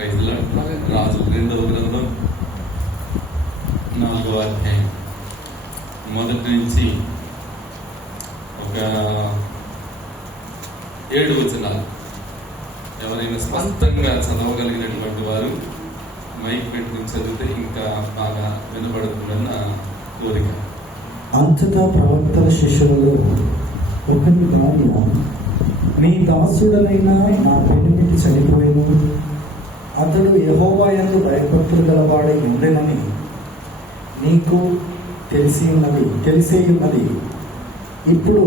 రాజుల 2వ గ్రంథం 4వ అధ్యాయం మొదటి నుంచి ఒక 7 వచనాలు ఎవరైనా స్పష్టంగా చదవగలిగినటువంటి వారు మైక్ పెట్టుకుని చదివితే ఇంకా బాగా వినబడుతుందన్న కోరిక. అంతటా ప్రవక్తల శిష్యులలో ఒకని భార్య, నీ దాసుడనైన నా పెనిమిటి చనిపోయిను, అతడు యెహోవా యందు భయభక్తులు గలవాడై ఉండెనని నీకు తెలిసే ఉన్నది. ఇప్పుడు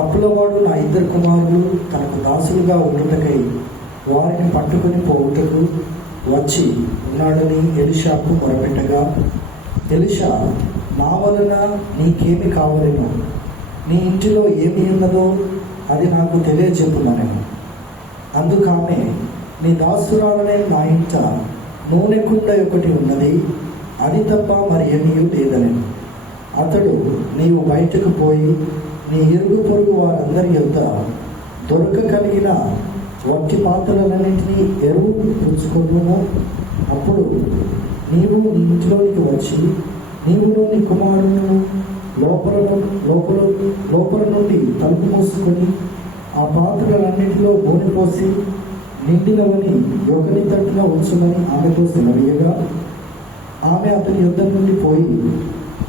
అప్పులవాడు నా 2 కుమారులు తనకు దాసులుగా ఉండుటకై వారిని పట్టుకుని పోవుటకు వచ్చి ఉన్నాడని ఎలీషాకు మొరపెట్టగా, ఎలీషా, నా వలన నీకేమి కావలేను, నీ ఇంటిలో ఏమి ఉన్నదో అది నాకు తెలియజెప్పుమనెను. అందుకామె, నీ దాసురాలనే నా ఇంట నూనె కుండ ఒకటి ఉన్నది, అది తప్ప మరి ఏమీ లేదనెను. అతడు, నీవు బయటకు పోయి నీ ఇరుగు పొరుగు వారందరి యొద్ద దొరకగలిగిన వట్టి పాత్రలన్నింటినీ ఎరువు పుచ్చుకొనుము. అప్పుడు నీవు నీ ఇంట్లోనికి వచ్చి నీవును నీ కుమారులను లోపల నుండి తలుపు మూసుకొని ఆ పాత్రలన్నింటిలో నూనె పోసి నిండినవని ఒకరి తట్టున ఉంచుమని ఆమెతో సెలవీయగా, ఆమె అతని యుద్ధ నుండి పోయి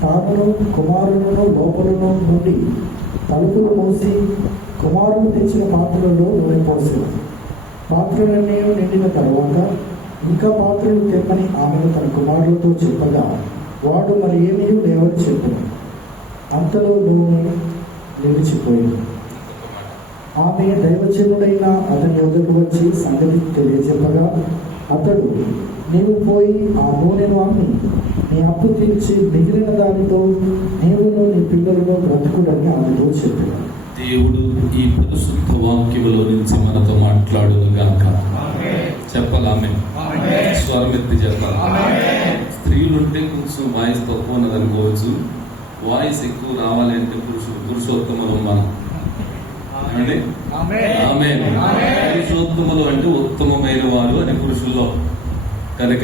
తానును కుమారులను లోపలను నుండి తలుపులు మూసి కుమారులు తెచ్చిన పాత్రలలో నూనె పోసారు. పాత్రలన్నీ నిండిన తర్వాత ఇంకా పాత్రలు తెమ్మని ఆమెను తన కుమారులతో చెప్పగా, వాడు మరి ఏమీ లేవని చెప్పాడు. అంతలో నూనె నిలిచిపోయింది. ఆమె దైవజనుడైన అతని యొద్దకు వచ్చి సంగతి తెలియజెప్పగా, అతడు, నీవు పోయి ఆ నూనెను అమ్మి నీ అప్పు తీర్చి మిగిలిన దానితో నీవును నీ పిల్లలను బ్రతుకుడని ఆమెతో చెప్పాడు. దేవుడు ఈ పరిశుద్ధ వాక్యములో నుంచి మనతో మాట్లాడుగాక. చెప్పాలి, స్వరమెత్తి చెప్పాలి. స్త్రీలుంటే కొంచెం వాయిస్ తక్కువ ఉన్నది అనుకోవచ్చు, వాయిస్ ఎక్కువ రావాలి అంటే పురుషోత్తములు మనం అంటే పురుషోత్తములు అంటే ఉత్తమమైన వారు అని పురుషుల్లో. కనుక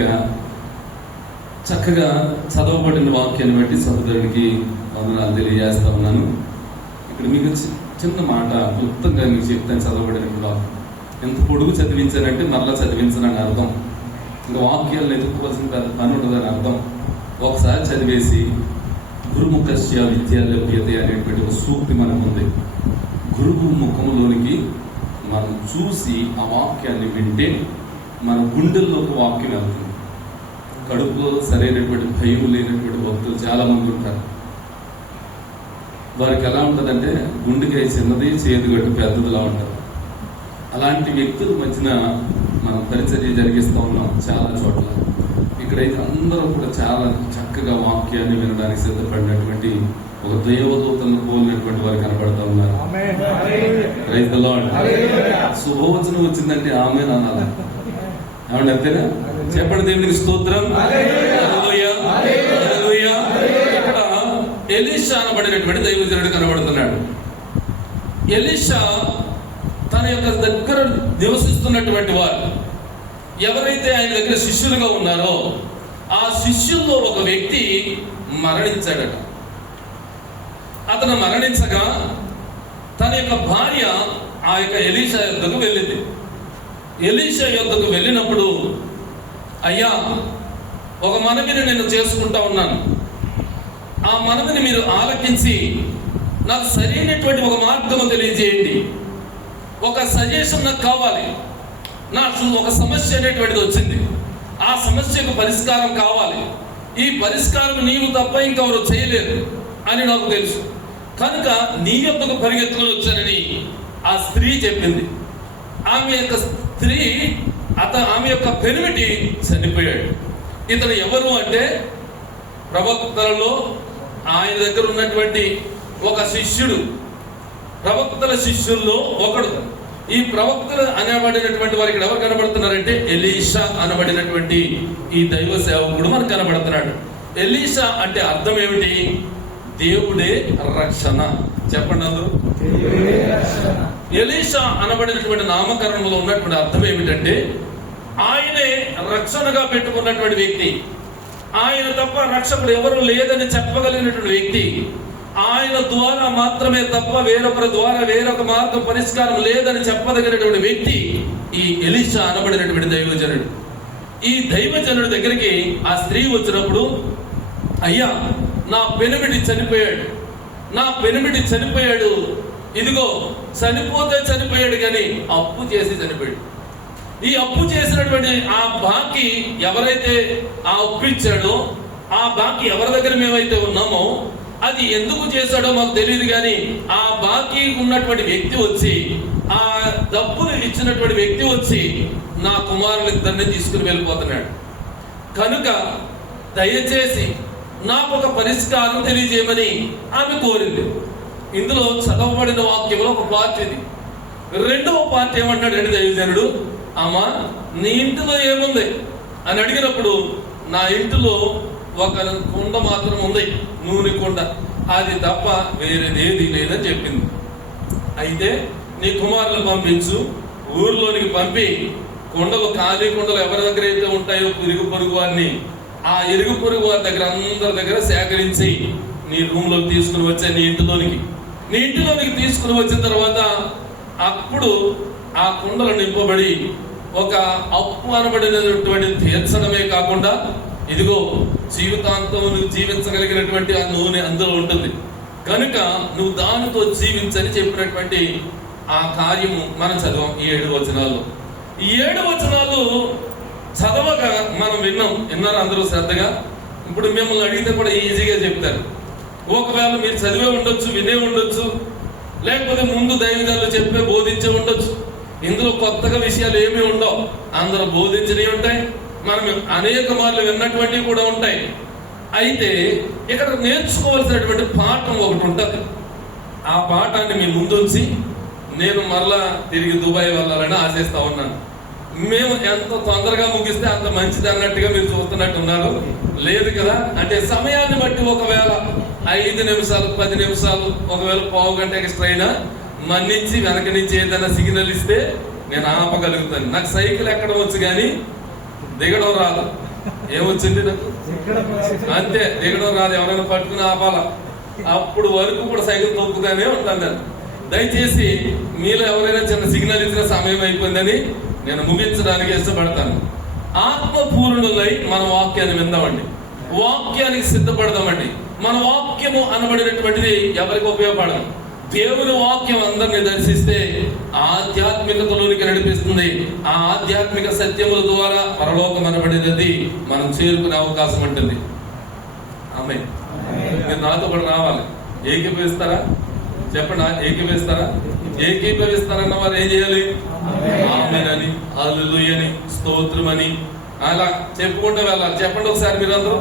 చక్కగా చదవబడిన వాక్యాన్ని బట్టి సహోదరుడికి వందనాలు తెలియజేస్తా ఉన్నాను. ఇక్కడ మీకు చిన్న మాట క్లుప్తంగా మీకు చెప్తాను. చదవబడిన వాక్యం ఎంత పొడుగు చదివించానంటే మరలా చదివించనని అర్థం. ఇంకా వాక్యాలను ఎదుర్కోవాల్సిన పెద్ద పని ఉండదని అర్థం. ఒకసారి చదివేసి గురుముఖస్య విద్య లభ్యతే అనేటువంటి ఒక సూక్తి మనకు ఉంది. గురువు ముఖములోనికి మనం చూసి ఆ వాక్యాన్ని వింటే మన గుండెల్లోకి వాక్యం వెళ్తుంది. కడుపులో సరైనటువంటి భయం లేనటువంటి భక్తులు చాలా మంది ఉంటారు. వారికి ఎలా ఉంటుందంటే గుండెకాయ చిన్నది చేతిగట్టు పెద్దదిలా ఉంటారు. అలాంటి వ్యక్తుల మధ్యన మనం పరిచర్య జరిగిస్తూ ఉన్నాం చాలా చోట్ల. ఇక్కడైతే అందరూ కూడా చాలా చక్కగా వాక్యాన్ని వినడానికి సిద్ధపడినటువంటి ఒక దైవదూతలను పోలినటువంటి వారు కనబడతా ఉన్నారు. శుభవచనం వచ్చిందంటే ఆమె అనాలి. ఏమంటే అంతేనా? చెప్పండి, దేవునికి స్తోత్రం. ఇక్కడ ఎలీషా అనబడినటువంటి దైవజనుడు కనబడుతున్నాడు. ఎలీషా తన యొక్క దగ్గర నివసిస్తున్నటువంటి వారు ఎవరైతే ఆయన దగ్గర శిష్యులుగా ఉన్నారో ఆ శిష్యుల్లో ఒక వ్యక్తి మరణించాడట. అతను మరణించగా తన యొక్క భార్య ఆ యొక్క ఎలీషా యొద్దకు వెళ్ళింది. ఎలీషా యొద్దకు వెళ్ళినప్పుడు, అయ్యా, ఒక మనవిని నేను చేసుకుంటా ఉన్నాను, ఆ మనవిని మీరు ఆలకించి నాకు సరైనటువంటి ఒక మార్గము తెలియజేయండి, ఒక సజెషన్ నాకు కావాలి, నాకు ఒక సమస్య అనేటువంటిది వచ్చింది, ఆ సమస్యకు పరిష్కారం కావాలి, ఈ పరిష్కారం నీవు తప్ప ఇంకెవరు చేయలేరు అని నాకు తెలుసు, కనుక నీ యొద్దకు పరిగెత్తుకొని వచ్చానని ఆ స్త్రీ చెప్పింది. ఆమె యొక్క పెనిమిటి చనిపోయాడు. ఇతను ఎవరు అంటే ప్రవక్తలలో ఆయన దగ్గర ఉన్నటువంటి ఒక శిష్యుడు, ప్రవక్తల శిష్యుల్లో ఒకడు. ఈ ప్రవక్తలు అనబడినటువంటి వారికి ఎవరు కనబడుతున్నారంటే ఎలీషా అనబడినటువంటి ఈ దైవ సేవకుడు మనకు కనబడుతున్నాడు. ఎలీషా అంటే అర్థం ఏమిటి? దేవుడే రక్షణ. చెప్పండి అందరూ. ఎలీషా అనబడినటువంటి నామకరణంలో ఉన్నటువంటి అర్థం ఏమిటంటే ఆయన ఆయనే రక్షణగా పెట్టుకున్నటువంటి వ్యక్తి, ఆయన తప్ప రక్షకుడు ఎవరు లేదని చెప్పగలిగినటువంటి వ్యక్తి, ఆయన ద్వారా మాత్రమే తప్ప వేరొకరి ద్వారా వేరొక మార్గం పరిష్కారం లేదని చెప్పదగినటువంటి వ్యక్తి ఈ ఎలీషా అనబడినటువంటి దైవజనుడు. ఈ దైవజనుడి దగ్గరికి ఆ స్త్రీ వచ్చినప్పుడు, అయ్యా నా పెనిమిటి చనిపోయాడు, ఇదిగో చనిపోతే చనిపోయాడు కానీ అప్పు చేసి చనిపోయాడు. ఈ అప్పు చేసినటువంటి ఆ బాకీ ఎవరైతే ఆ అప్పు ఇచ్చాడో, ఆ బాకీ ఎవరి దగ్గర మేమైతే ఉన్నామో అది ఎందుకు చేశాడో మాకు తెలియదు, కానీ ఆ బాకీ ఉన్నటువంటి వ్యక్తి వచ్చి, ఆ డబ్బులు ఇచ్చినటువంటి వ్యక్తి వచ్చి నా కుమారులిద్దరిని తీసుకుని వెళ్ళిపోతున్నాడు. కనుక దయచేసి నాకు ఒక పరిష్కారం తెలియజేయమని ఆమె కోరింది. ఇందులో చదవబడిన వాక్యంలో ఒక పార్ట్ ఇది. రెండవ పార్ట్ ఏమంటాడంటే దైవజనుడు, అమ్మా నీ ఇంటిలో ఏముంది అని అడిగినప్పుడు, నా ఇంటిలో ఒక కుండ మాత్రం ఉంది, నూనె కుండ, అది తప్ప వేరేదేది లేదని చెప్పింది. అయితే నీ కుమారులు పంపించు, ఊర్లోనికి పంపి కుండలు, ఖాళీ కుండలు ఎవరి దగ్గర అయితే ఉంటాయో ఇరుగు పొరుగు వారిని, ఆ ఇరుగు పొరుగు వారి దగ్గర అందరి దగ్గర సేకరించి నీ రూమ్ లోకి తీసుకుని వచ్చే, నీ ఇంటిలోనికి తీసుకుని వచ్చిన తర్వాత అప్పుడు ఆ కుండలు నింపబడి ఒక అప్పు అనబడినటువంటి తీర్చడమే కాకుండా, ఇదిగో జీవితాంతం నువ్వు జీవించగలిగినటువంటి ఆ నూనె అందులో ఉంటుంది, కనుక నువ్వు దానితో జీవించని చెప్పినటువంటి ఆ కార్యము మనం చదవం ఈ 7 వచనాల్లో. ఈ 7 వచనాలు చదవగా మనం విన్నారు అందరూ శ్రద్ధగా. ఇప్పుడు మిమ్మల్ని అడిగితే కూడా ఈజీగా చెప్తారు. ఒకవేళ మీరు చదివే ఉండొచ్చు, వినే ఉండొచ్చు, లేకపోతే ముందు దైవజనులు చెప్పే బోధించే ఉండొచ్చు. ఇందులో కొత్తగా విషయాలు ఏమీ ఉండవు, అందరూ బోధించినవి ఉంటాయి, మనం అనేక మార్లు విన్నటువంటివి కూడా ఉంటాయి. అయితే ఇక్కడ నేర్చుకోవాల్సినటువంటి పాఠం ఒకటి ఉంటుంది. ఆ పాఠాన్ని మీ ముందుంచి నేను మరలా తిరిగి దుబాయ్ వెళ్ళాలని ఆశిస్తా ఉన్నాను. మేము ఎంత తొందరగా ముగిస్తే అంత మంచిది అన్నట్టుగా మీరు చూస్తున్నట్టు ఉన్నారు, లేదు కదా? అంటే సమయాన్ని బట్టి ఒకవేళ 5 నిమిషాలు 10 నిమిషాలు ఒకవేళ పావు గంట ఎక్స్ట్రా అయినా మన్నించి వెనక నుంచి ఏదైనా సిగ్నల్ ఇస్తే నేను ఆపగలుగుతాను. నాకు సైకిల్ ఎక్కడం వచ్చు కానీ దిగడం రాదు. ఏమొచ్చింది నాకు? అంతే, దిగడం రాదు. ఎవరైనా పట్టుకుని ఆపాలా, అప్పుడు వరకు కూడా సైకిల్ తొక్కుతానే ఉంటాను నేను. దయచేసి మీలో ఎవరైనా చిన్న సిగ్నల్ ఇచ్చిన సమయం అయిపోయిందని నేను ముగించడానికి ఇష్టపడతాను. ఆత్మపూర్ణులై మన వాక్యాన్ని విందామండి, వాక్యానికి సిద్ధపడదామండి. మన వాక్యము అనబడినటువంటిది ఎవరికి ఉపయోగపడదు. దేవుని వాక్యం అందరిని దర్శిస్తే ఆధ్యాత్మికతలోనికి నడిపిస్తుంది. ఆ ఆధ్యాత్మిక సత్యముల ద్వారా పరలోకం అనబడినది మనం చేరుకునే అవకాశం ఉంటుంది. ఆమేన్. మీరు నాతో కూడా రావాలి. ఏకీభవిస్తారా? చెప్పండి, ఏకీభవిస్తారన్న వారు ఏం చేయాలి? ఆమేన్ అని, హల్లెలూయా అని, స్తోత్రం అని అలా చెప్పుకుంటూ వెళ్ళాలి. చెప్పండి ఒకసారి మీరందరూ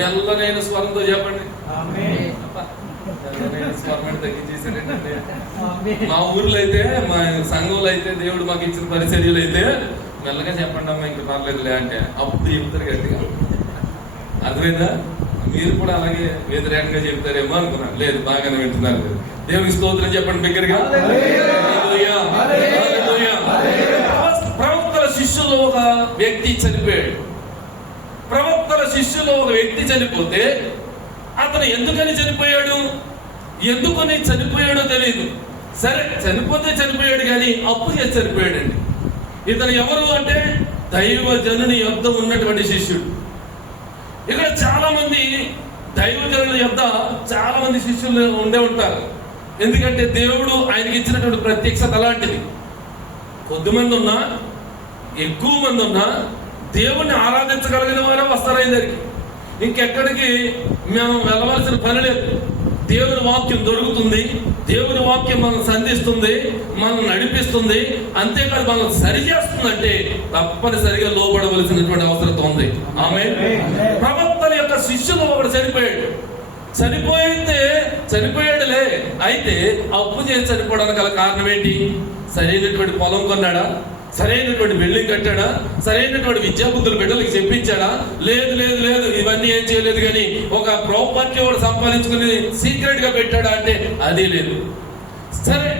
మెల్లనైన స్వరంతో చెప్పండి. స్వరం తగ్గించేసారంటే మా ఊర్లో అయితే, మా సంఘంలో అయితే, దేవుడు మాకు ఇచ్చిన పరిచర్యలు అయితే మెల్లగా చెప్పండి అమ్మా, ఇంకా పర్లేదులే అంటే అప్పుడు చెప్తారు గట్టిగా. అర్థమైందా? మీరు కూడా అలాగే వ్యతిరేకంగా చెప్తారేమో అనుకున్నాను. లేదు, బాగానే వింటున్నారు. దేవునికి స్తోత్రం చెప్పండి బిగ్గరగా. ప్రవక్తల శిష్యుల్లో ఒక వ్యక్తి చనిపోతే అతను ఎందుకని చనిపోయాడో తెలియదు. సరే, చనిపోతే చనిపోయాడు కానీ అప్పు చేసి చనిపోయాడండి. ఇతను ఎవరు అంటే దైవజనుని యొద్ద ఉన్నటువంటి శిష్యుడు. ఇక్కడ చాలా మంది దైవజనుల యొద్ద చాలా మంది శిష్యులు ఉండే ఉంటారు. ఎందుకంటే దేవుడు ఆయనకి ఇచ్చినటువంటి ప్రత్యక్షత అలాంటిది. కొద్దిమంది ఉన్నా, ఎక్కువ మంది ఉన్నా దేవుణ్ణి ఆరాధించగలిగిన వారే వస్తారు ఆయన దగ్గరికి. ఇంకెక్కడికి మేము వెళ్ళవలసిన పని లేదు. దేవుని వాక్యం దొరుకుతుంది, దేవుని వాక్యం మనం సంధిస్తుంది, మనం నడిపిస్తుంది, అంతేకాదు మనం సరిచేస్తుందంటే తప్పనిసరిగా లోబడవలసినటువంటి అవసరం ఉంది. ఆమేన్. ప్రవక్తల యొక్క శిష్యులు ఒకడు చనిపోయాడులే. అయితే అప్పు చేసి చనిపోవడానికి గల కారణం ఏంటి? సరైనటువంటి పొలం కొన్నాడా? సరైనటువంటి బిల్డింగ్ కట్టాడా? సరైనటువంటి విద్యాబుద్ధులు బిడ్డలకు చెప్పించాడా? లేదు, ఇవన్నీ ఏం చేయలేదు. కానీ ఒక ప్రాపర్టీ వాడు సంపాదించుకుని సీక్రెట్ గా పెట్టాడా అంటే అది లేదు. సరే,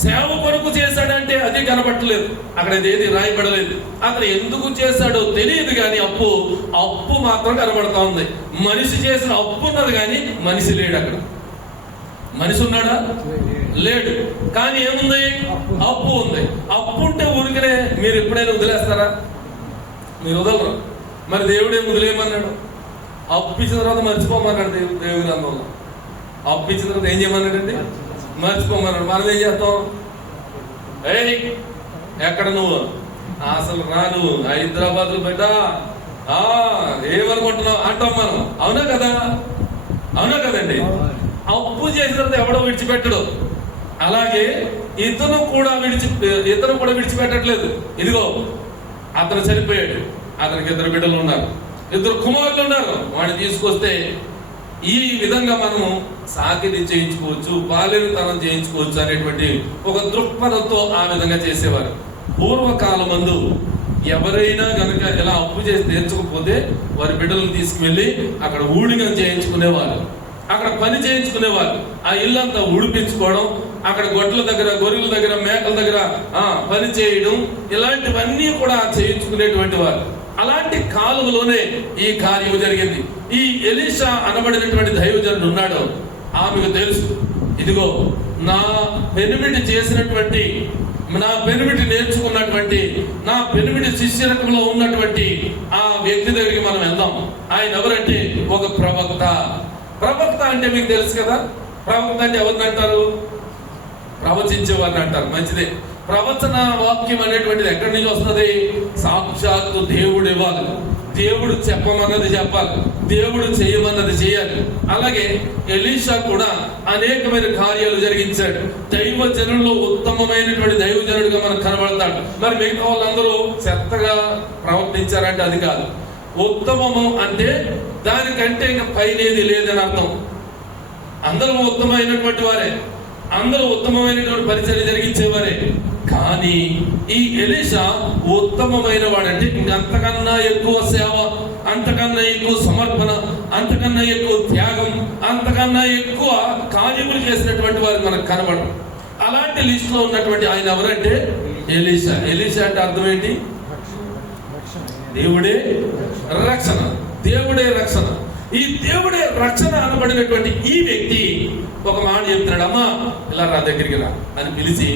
సేవ కొరకు చేశాడంటే అది కనబట్టలేదు, అక్కడ ఏది రాయబడలేదు. అతను ఎందుకు చేశాడో తెలియదు కానీ అప్పు మాత్రం కనబడతా ఉంది. మనిషి చేసిన అప్పు ఉన్నది కానీ మనిషి లేడు. అక్కడ మనిషి ఉన్నాడా? లేడు. కానీ ఏముంది? అప్పు ఉంది. అప్పు ఉంటే ఊరికనే మీరు ఎప్పుడైనా వదిలేస్తారా? మీరు వదలరు. మరి దేవుడు ఏం వదిలేయమన్నాడు? అప్పు ఇచ్చిన తర్వాత మర్చిపోమన్నాడు. దేవుడి గ్రంథంలో అప్పు ఇచ్చిన తర్వాత ఏం చేయమన్నాడండి? మర్చిపోమన్నాడు. మనం ఏం చేస్తాం? ఎక్కడ నువ్వు అసలు రాను హైదరాబాద్ లో బిడ్డ ఏమనుకుంటున్నావు అంటాం మనం. అవునా కదా? అవునా కదండి? అప్పు చేసిన తర్వాత ఎవడో విడిచిపెట్టడు. అలాగే ఇతను కూడా విడిచిపెట్టట్లేదు. ఇదిగో అతను చనిపోయాడు, అతనికి 2 బిడ్డలు ఉన్నారు, 2 కుమారులు ఉన్నారు. వాడిని తీసుకొస్తే ఈ విధంగా మనం సాకిరి చేయించుకోవచ్చు, బాల్యతనం చేయించుకోవచ్చు అనేటువంటి ఒక దృక్పథంతో ఆ విధంగా చేసేవారు. పూర్వకాలమందు ఎవరైనా గనుక ఇలా అప్పు చేసి తీర్చకపోతే వారి బిడ్డలను తీసుకువెళ్ళి అక్కడ ఊడిగం చేయించుకునేవారు, అక్కడ పని చేయించుకునేవారు. ఆ ఇల్లంతా ఉడిపించుకోవడం, అక్కడ గొడ్ల దగ్గర, గొర్రెల దగ్గర, మేకల దగ్గర పని చేయడం, ఇలాంటివన్నీ కూడా చేయించుకునేటువంటి వారు. అలాంటి కాలంలోనే ఈ కార్యం జరిగింది. ఈ ఎలీషా అనబడినటువంటి దైవజనుడు ఉన్నాడు. ఆమెకు తెలుసు, ఇదిగో నా పెనిమిటి చేసినటువంటి, నా పెనిమిటి నేర్చుకున్నటువంటి, నా పెనిమిటి శిష్యరకంలో ఉన్నటువంటి ఆ వ్యక్తి దగ్గరికి మనం వెళ్దాం. ఆయన ఎవరంటే ఒక ప్రవక్త. ప్రవక్త అంటే మీకు తెలుసు కదా. ప్రవక్త అంటే ఎవరిని అంటారు? ప్రవచించేవారిని అంటారు. మంచిదే. ప్రవచన వాక్యం అనేటువంటిది ఎక్కడి నుంచి వస్తుంది? సాక్షాత్తు దేవుడు ఇవ్వాలి, దేవుడు చెప్పమన్నది చెప్పాలి, దేవుడు చేయమన్నది చేయాలి. అలాగే ఎలీషా కూడా అనేకమైన కార్యాలు జరిగించాడు. దైవజనుల్లో ఉత్తమమైనటువంటి దైవజనుడిగా మనకు కనబడతాడు. మరి మిగతా వాళ్ళందరూ చెత్తగా ప్రవర్తించారంటే అది కాదు. ఉత్తమము అంటే దానికంటే ఇంకా పైనేది లేదని అర్థం. అందరూ ఉత్తమమైనటువంటి వారే, అందరూ ఉత్తమమైనటువంటి పరిచర్య జరిగించేవారే. కానీ ఈ ఎలీషా ఉత్తమమైన వాడంటే ఇంకంతకన్నా ఎక్కువ సేవ, అంతకన్నా ఎక్కువ సమర్పణ, అంతకన్నా ఎక్కువ త్యాగం, అంతకన్నా ఎక్కువ కార్యములు చేసినటువంటి వారు మనకు కనబడరు. అలాంటి లిస్ట్ లో ఉన్నటువంటి ఆయన ఎవరంటే ఎలీషా. ఎలీషా అంటే అర్థం ఏంటి? దేవుడే రక్షణ, దేవుడే రక్షణ. ఈ దేవుడే రక్షణ అనబడినటువంటి ఈ వ్యక్తి ఒక మాట చెప్తున్నాడు. అమ్మా ఇలా రా, దగ్గరికి రా అని పిలిచి,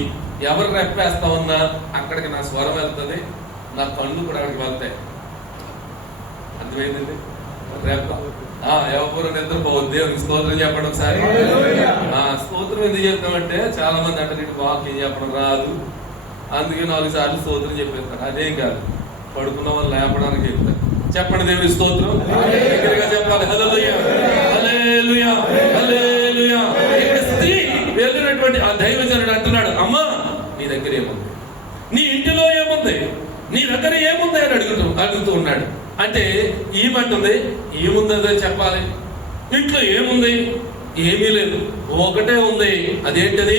ఎవరు రెప్పేస్తా ఉన్నా అక్కడికి నా స్వరం వెళ్తుంది, నా కళ్ళు కూడా అక్కడికి వెళ్తాయి. అర్థమైందండి? రెప్ప ఎవరు నిద్రపోవద్దు. దేవునికి స్తోత్రం చెప్పడం. ఒకసారి స్తోత్రం ఎందుకు చెప్తామంటే చాలా మంది అంటే నీకు వాక్యం చెప్పడం రాదు, అందుకే 4 సార్లు స్తోత్రం చెప్పేస్తారు. అదేం కాదు, పడుకున్న వాళ్ళు లేపడానికి చెప్తారు. చెప్పండి దేవుని స్తోత్రం. దగ్గరగా చెప్పాలి. హల్లెలూయా, హల్లెలూయా, హల్లెలూయా. ఇక్కడ స్త్రీ వెళ్ళినటువంటి ఆ దైవజనుడు అంటున్నాడు, అమ్మా నీ దగ్గర ఏముంది? నీ ఇంటిలో ఏముంది? నీ దగ్గర ఏముంది అని అడుగుతూ ఉన్నాడు. అంటే ఏమంటుంది? ఏముందో చెప్పాలి. ఇంట్లో ఏముంది? ఏమీ లేదు, ఒకటే ఉంది. అదేంటది?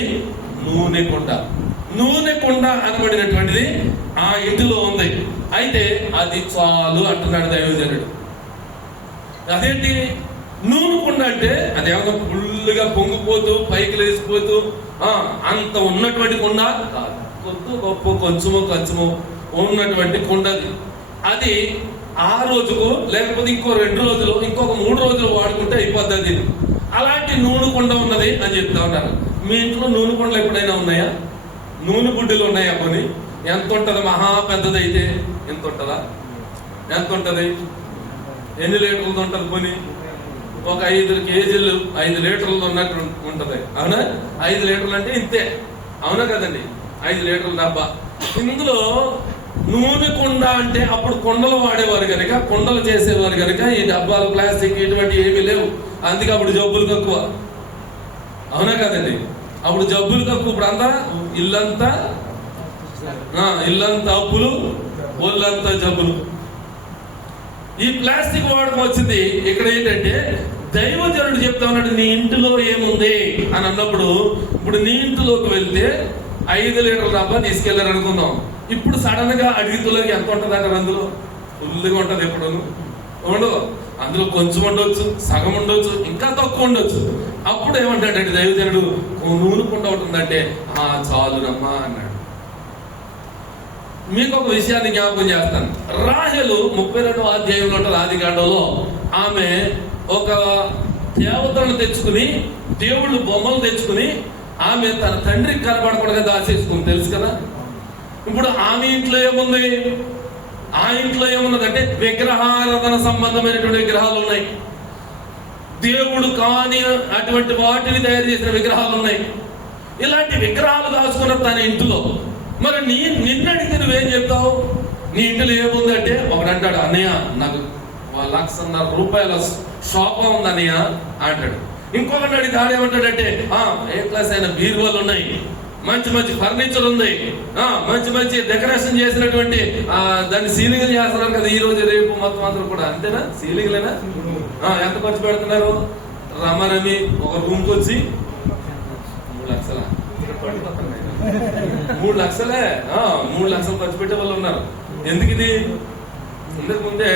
నూనె కుండ. నూనె కుండ అనబడినటువంటిది ఆ ఇంటిలో ఉంది. అయితే అది చాలు అంటున్నాడు దైవజనుడు. అదేంటి నూనె కుండ అంటే? అదేమన్నా ఫుల్గా పొంగిపోతూ పైకి లేచిపోతూ అంత ఉన్నటువంటి కుండ కాదు. కొద్ది గొప్ప కొంచెమో ఉన్నటువంటి కుండది. అది ఆ రోజుకు లేకపోతే ఇంకో 2 రోజులు, ఇంకొక 3 రోజులు వాడుకుంటే అయిపోద్ది. అలాంటి నూనె కుండ ఉన్నది అని చెప్తా ఉన్నారు. మీ ఇంట్లో నూనె కుండలు ఎప్పుడైనా ఉన్నాయా? నూనె బుడ్డలు ఉన్నాయా? కొని ఎంత ఉంటది? మహా పెద్దదైతే ఎంత ఉంటుందా? ఎంత ఉంటది? ఎన్ని లీటర్లతో ఉంటది? కొని ఒక 5 కేజీలు 5 లీటర్లు ఉన్నట్టు ఉంటది. అవునా? 5 లీటర్లు అంటే ఇంతే. అవునా కదండి? 5 లీటర్ల డబ్బా. ఇందులో నూనె కుండ అంటే అప్పుడు కుండలు వాడేవారు కనుక, కుండలు చేసేవారు కనుక ఈ డబ్బాలు ప్లాస్టిక్ ఇటువంటి ఏమీ లేవు. అందుకే అప్పుడు జబ్బులు తక్కువ. అవునా కదండి? అప్పుడు జబ్బులు తక్కువ. ఇప్పుడు అంతా ఇల్లంతా అప్పులు, ఒళ్ళంతా జబ్బులు. ఈ ప్లాస్టిక్ వాడకం వచ్చింది. ఇక్కడ ఏంటంటే దైవజనుడు చెప్తా ఉన్నాడు, నీ ఇంటిలో ఏముంది అని అన్నప్పుడు, ఇప్పుడు నీ ఇంటిలోకి వెళ్తే 5 లీటర్ల డబ్బా తీసుకెళ్లారు అనుకుందాం. ఇప్పుడు సడన్ గా అడుగుతులకి ఎంత ఉంటుంది అంటారు? అందులో ఫుల్గా ఉంటుంది. ఎప్పుడు ఉండదు. అందులో కొంచెం ఉండొచ్చు, సగం ఉండొచ్చు, ఇంకా తక్కువ ఉండొచ్చు. అప్పుడు ఏమంటాడంటే దైవజనుడు, నూనెకుండా ఉంటుందంటే చాలునమ్మా అన్నాడు. మీకు ఒక విషయాన్ని జ్ఞాపకం చేస్తాను. రాహేలు 32వ అధ్యాయంలో ఉంటుంది ఆదికాండంలో. ఆమె ఒక దేవతలను తెచ్చుకుని, దేవుళ్ళు బొమ్మలు తెచ్చుకుని, ఆమె తన తండ్రికి కనబడకుండా దాచేసుకుని, తెలుసు కదా. ఇప్పుడు ఆమె ఇంట్లో ఏముంది? ఆ ఇంట్లో ఏమున్నదంటే విగ్రహారాధన సంబంధమైనటువంటి విగ్రహాలు ఉన్నాయి, దేవుడు కాని అటువంటి వాటిని తయారు చేసిన విగ్రహాలు ఉన్నాయి. ఇలాంటి విగ్రహాలు దాచుకున్న తన ఇంట్లో. మరి నిన్నడితే నువ్వేం చెప్తావు? నీ ఇంట్లో ఏముందంటే ఒకడంటాడు, అన్నయ్య నాకు 1,50,000 రూపాయల షాప్ ఉంది అన్నయ్య అంటాడు. ఇంకొకటి అడిగి ఆడేమంటాడంటే ఏ క్లాస్ అయిన బీరువాలు ఉన్నాయి, మంచి మంచి ఫర్నిచర్ ఉంది, మంచి మంచి డెకరేషన్ చేసినటువంటి దాన్ని సీలింగ్ చేస్తున్నారు కదా ఈ రోజు రేపు మొత్తం అందరూ కూడా. అంతేనా? సీలింగ్లేనా? ఎంత ఖర్చు పెడుతున్నారు? రమరమి ఒక రూమ్ కి వచ్చి 3 లక్షల 3 లక్షలే 3 లక్షలు ఖర్చు పెట్టే వాళ్ళు ఉన్నారు. ఎందుకు ఇది? ఇంతకు ముందే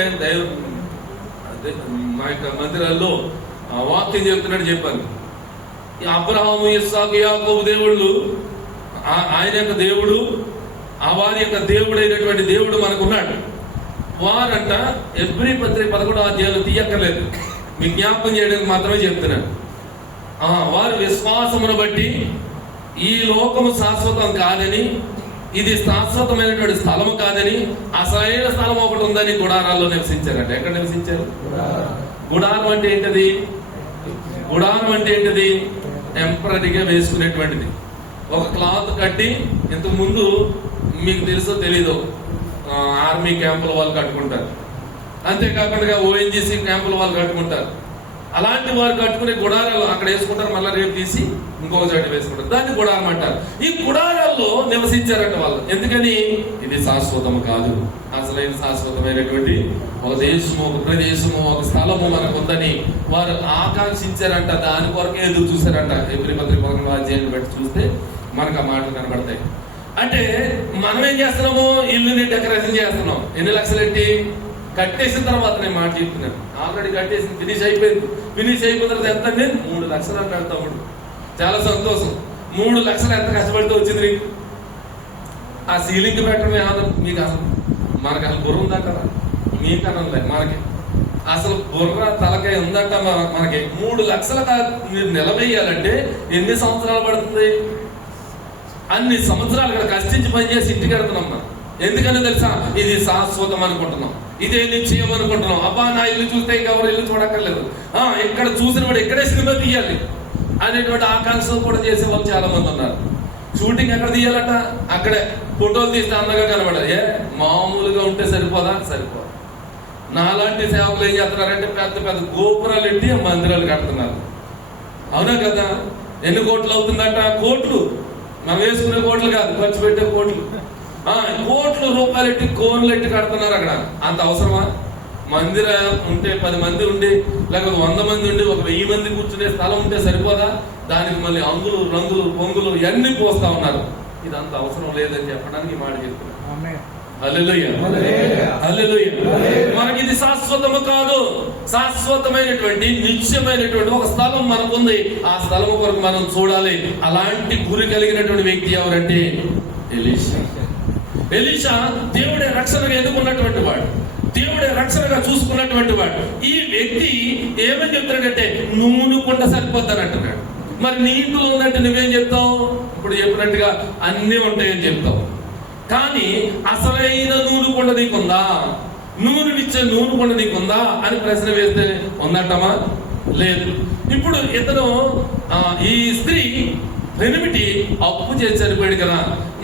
మా యొక్క మందిరాల్లో వాక్యం చెప్తున్నాడు, చెప్పాను. అబ్రహాము, ఇస్సాకు, యాకోబు దేవుళ్ళు, ఆయన యొక్క దేవుడు, వారి యొక్క దేవుడైనటువంటి దేవుడు మనకున్నాడు. వారంట ఎబ్రీ పత్రిక 11వ అధ్యాయంలో తీయక్కర్లేదు, మీ జ్ఞాపకం చేయడానికి మాత్రమే చెప్తున్నాను. వారి విశ్వాసమును బట్టి ఈ లోకము శాశ్వతం కాదని, ఇది శాశ్వతమైనటువంటి స్థలము కాదని, అసలైన స్థలం ఒకటి ఉందని గుడారాల్లో నివసించారంట. ఎక్కడ నివసించారు? గుడారం అంటే ఏంటది? గుడారం అంటే ఏంటది? టెంపరీగా వేసుకునేటువంటిది. ఒక క్లాత్ కట్టి, ఇంతకు ముందు మీకు తెలుసో తెలీదో ఆర్మీ క్యాంపుల వాళ్ళు కట్టుకుంటారు, అంతేకాకుండా ONGC క్యాంపుల వాళ్ళు కట్టుకుంటారు. అలాంటి వారు కట్టుకునే గుడారాలు అక్కడ వేసుకుంటారు, మళ్ళీ రేపు తీసి ఇంకొక చోట వేసుకుంటారు. దాన్ని గుడారం అంటారు. ఈ గుడారాల్లో నివసించారంట వాళ్ళు. ఎందుకని? ఇది శాశ్వతము కాదు, అసలైన శాశ్వతమైనటువంటి ఒక దేశము, ఒక ప్రదేశము, ఒక స్థలము మనకు ఉందని వారు ఆకాంక్షించారంట. దాని కొరకే ఎదురు చూశారంట. ఎబ్రీ పత్రిక 11వ అధ్యాయాన్ని బట్టి చూస్తే మనకు ఆ మాటలు కనబడతాయి. అంటే మనం ఏం చేస్తున్నాము? ఇల్లుని డెకరేషన్ చేస్తున్నాం. ఎన్ని లక్షలు ఎట్టి కట్టేసిన తర్వాత నేను మాట చెప్తున్నాను, ఆల్రెడీ కట్టేసి ఫినిష్ అయిపోయింది. ఫినిష్ అయిపోయిన తర్వాత ఎంత అండి? 3 లక్షలు అంటాడు తమ్ముడు. చాలా సంతోషం. 3 లక్షలు ఎంత కష్టపడితే వచ్చింది నీకు? ఆ సీలింగ్ పెట్టడమే ఆదం. మీకు అసలు మనకు అసలు బుర్ర ఉందంటారా? మీకనంలే, మనకి అసలు బుర్ర తలకాయ ఉందంట మనకి. 3 లక్షల మీరు నిలవేయాలంటే ఎన్ని సంవత్సరాలు పడుతుంది? అన్ని సంవత్సరాలు ఇక్కడ కష్టించి పనిచేసి ఇంటికి వెళ్తున్నాం మనం. ఎందుకని తెలుసా? ఇది శాశ్వతం అనుకుంటున్నాం, ఇదే నిశ్చయం అనుకుంటున్నాం. అబ్బా నా ఇల్లు చూస్తే ఇంకెవరు ఇల్లు చూడక్కర్లేదు, ఇక్కడ చూసిన వాడు ఇక్కడే సినిమా తీయాలి అనేటువంటి ఆకాంక్షలు కూడా చేసే వాళ్ళు చాలా మంది ఉన్నారు. షూటింగ్ ఎక్కడ తీయాలట? అక్కడే ఫోటోలు తీస్తే అందంగా కనబడాలి. మామూలుగా ఉంటే సరిపోదా? సరిపోదు. నాలాంటి సేవకులు ఏం చేస్తున్నారంటే పెద్ద పెద్ద గోపురాలు ఎట్టి మందిరాలు కడుతున్నారు. అవునా కదా? ఎన్ని కోట్లు అవుతుందట? కోట్లు. మనం వేసుకునే కోట్లు కాదు, ఖర్చు పెట్టే కోట్లు. కోట్లు రూపాయలు ఎట్టి, కోన్లు ఎట్టి కడుతున్నారు అక్కడ. అంత అవసరమా? మందిరం ఉంటే 10 మంది ఉండి, లేకపోతే 100 మంది ఉండి, ఒక 1000 మంది కూర్చునే స్థలం ఉంటే సరిపోదా? దానికి మళ్ళీ అంగులు, రంగులు, పొంగులు ఇవన్నీ పోస్తా ఉన్నారు. ఇదంత అవసరం లేదని చెప్పడానికి మాట చెప్తున్నారు. హల్లెలూయా, హల్లెలూయా. మనకి ఇది శాశ్వతము కాదు, శాశ్వతమైనటువంటి నిత్యమైనటువంటి ఒక స్థలం మనకుంది. ఆ స్థలం కొరకు మనం చూడాలి. అలాంటి గురి కలిగినటువంటి వ్యక్తి ఎవరంటే ఎలీషా. ఎలీషా దేవుడే రక్షణగా ఎన్నుకున్నటువంటి వాడు, దేవుడే రక్షణగా చూసుకున్నటువంటి వాడు. ఈ వ్యక్తి ఏమని చెప్తాడంటే నూనె కుండ సరిపోతాను అంటున్నాడు. మరి నీ ఇంట్లో ఉందంటే నువ్వేం చెప్తావు? ఇప్పుడు చెప్పినట్టుగా అన్నీ ఉంటాయని చెప్తావు. కానీ అసలైన నూనె కొండ నీకుందా? నూనెనిచ్చే నూనె కొండ నీకుందా అని ప్రశ్న వేస్తే ఉందంటామా? లేదు. ఇప్పుడు ఇతను ఈ స్త్రీ పెనిమిటి అప్పు చేసి చనిపోయాడు కదా.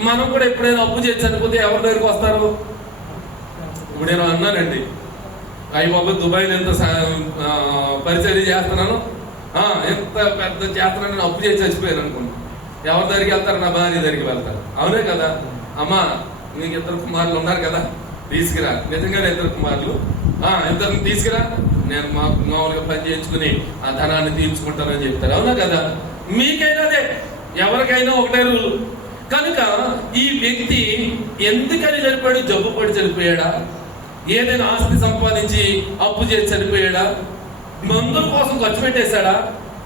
మనం కూడా ఎప్పుడైనా అప్పు చేసి చనిపోతే ఎవరి దగ్గరికి వస్తారు? ఇప్పుడు నేను అన్నానండి, అయ్యి బాబు దుబాయ్లో ఎంత పరిచర్య చేస్తున్నాను, ఎంత పెద్ద చేస్తున్నాను, అప్పు చేసి చచ్చిపోయాను అనుకున్నాను. ఎవరి దగ్గరికి వెళ్తారు? నా భార్య దగ్గరికి వెళ్తారు. అవునే కదా? అమ్మా నీకు 2 కుమారులు ఉన్నారు కదా, తీసుకురా. నిజంగానే 2 కుమారులు, 2 తీసుకురా, నేను మామూలుగా పని చేయించుకుని ఆ ధనాన్ని తీర్చుకుంటానని చెప్తారు. అవునా కదా? మీకైనా అదే, ఎవరికైనా ఒకటే రూలు. కనుక ఈ వ్యక్తి ఎందుకని చనిపోయాడు? జబ్బు పడి చనిపోయాడా? ఏదైనా ఆస్తి సంపాదించి అప్పు చేసి చనిపోయాడా? మందుల కోసం ఖర్చు పెట్టేశాడా?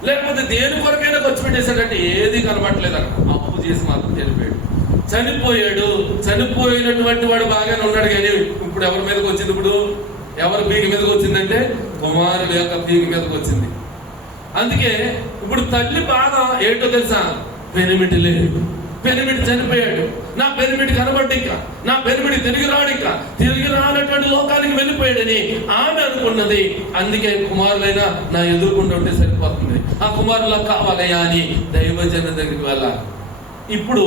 లేకపోతే దేని కొరకైనా ఖర్చు పెట్టేశాడంటే ఏది కనబడలేదు అక్కడ. అప్పు చేసి మాత్రం చనిపోయాడు. చనిపోయినటువంటి వాడు బాగానే ఉన్నాడు, కానీ ఇప్పుడు ఎవరి మీదకి వచ్చింది? ఇప్పుడు ఎవరి పీక మీదకి వచ్చిందంటే కుమారుడు యొక్క పీక మీదకి వచ్చింది. అందుకే ఇప్పుడు తల్లి బాధ ఏంటో తెలుసా? పెనిమిటి లేదు, పెనిమిటి చనిపోయాడు, నా పెనిమిటి కనబడ్డిక, నా పెనిమిటి తిరిగి రాడిక, తిరిగి రానటువంటి లోకానికి వెళ్ళిపోయాడని ఆమె అనుకున్నది. అందుకే కుమారులైనా నా ఎదుర్కొంటూ ఉంటే సరిపోతుంది, ఆ కుమారులా కావాలయ్యా అని దైవజన దగ్గరికి వెళ్ళాలి. ఇప్పుడు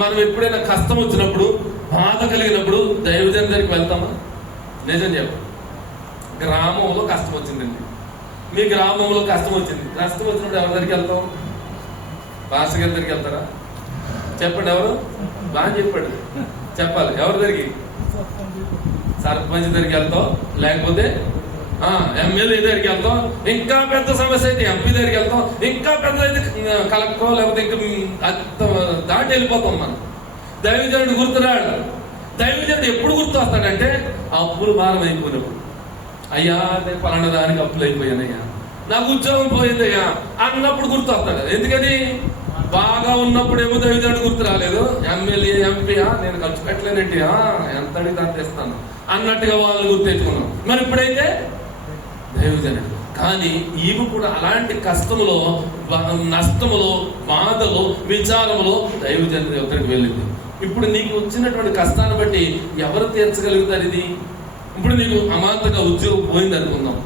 మనం ఎప్పుడైనా కష్టం వచ్చినప్పుడు, బాధ కలిగినప్పుడు దైవజన దగ్గరికి వెళ్తామా? నిజం చెప్ప. గ్రామంలో కష్టం వచ్చిందండి, మీ గ్రామంలో కష్టం వచ్చింది. కష్టం వచ్చినప్పుడు ఎవరి దగ్గరికి వెళ్తాం? పాస్టర్ గారి దగ్గరికి వెళ్తారా? చెప్పండి. ఎవరు బాగా చెప్పాడు, చెప్పాలి. ఎవరి దగ్గరికి? సర్పంచ్ దగ్గరికి వెళ్తాం, లేకపోతే ఎమ్మెల్యే దగ్గరికి వెళ్తాం, ఇంకా పెద్ద సమస్య అయితే ఎంపీ దగ్గరికి వెళ్తాం, ఇంకా పెద్ద అయితే కలెక్టర్, లేకపోతే ఇంకా దాటి వెళ్ళిపోతాం. మనం దైవజనుడు గుర్తురాడు. దైవజనుడు ఎప్పుడు గుర్తు వస్తాడంటే అప్పులు భారం అయిపోయినప్పుడు. అయ్యా పలానా దానికి అప్పులు అయిపోయానయ్యా, నాకు ఉద్యోగం పోయిందయ్యా అన్నప్పుడు గుర్తు వస్తాడు. ఎందుకని? బాగా ఉన్నప్పుడు ఏమో దైవజనుడు గుర్తు రాలేదు. ఎమ్మెల్యే ఎంపీయా నేను ఖర్చు పెట్టలేనంటే ఎంత అడిగితే అంత ఇస్తాను అన్నట్టుగా వాళ్ళు గుర్తెచ్చుకున్నాం. మరి ఇప్పుడైతే దైవజనుడు. కానీ ఈమె కూడా అలాంటి కష్టములో, నష్టములో, బాధలో, విచారములో దైవజనుడి దగ్గరికి వెళ్ళింది. ఇప్పుడు నీకు వచ్చినటువంటి కష్టాన్ని బట్టి ఎవరు తీర్చగలుగుతారు ఇది? ఇప్పుడు నీకు అమాంతంగా ఉద్యోగం పోయింది అనుకుందాం,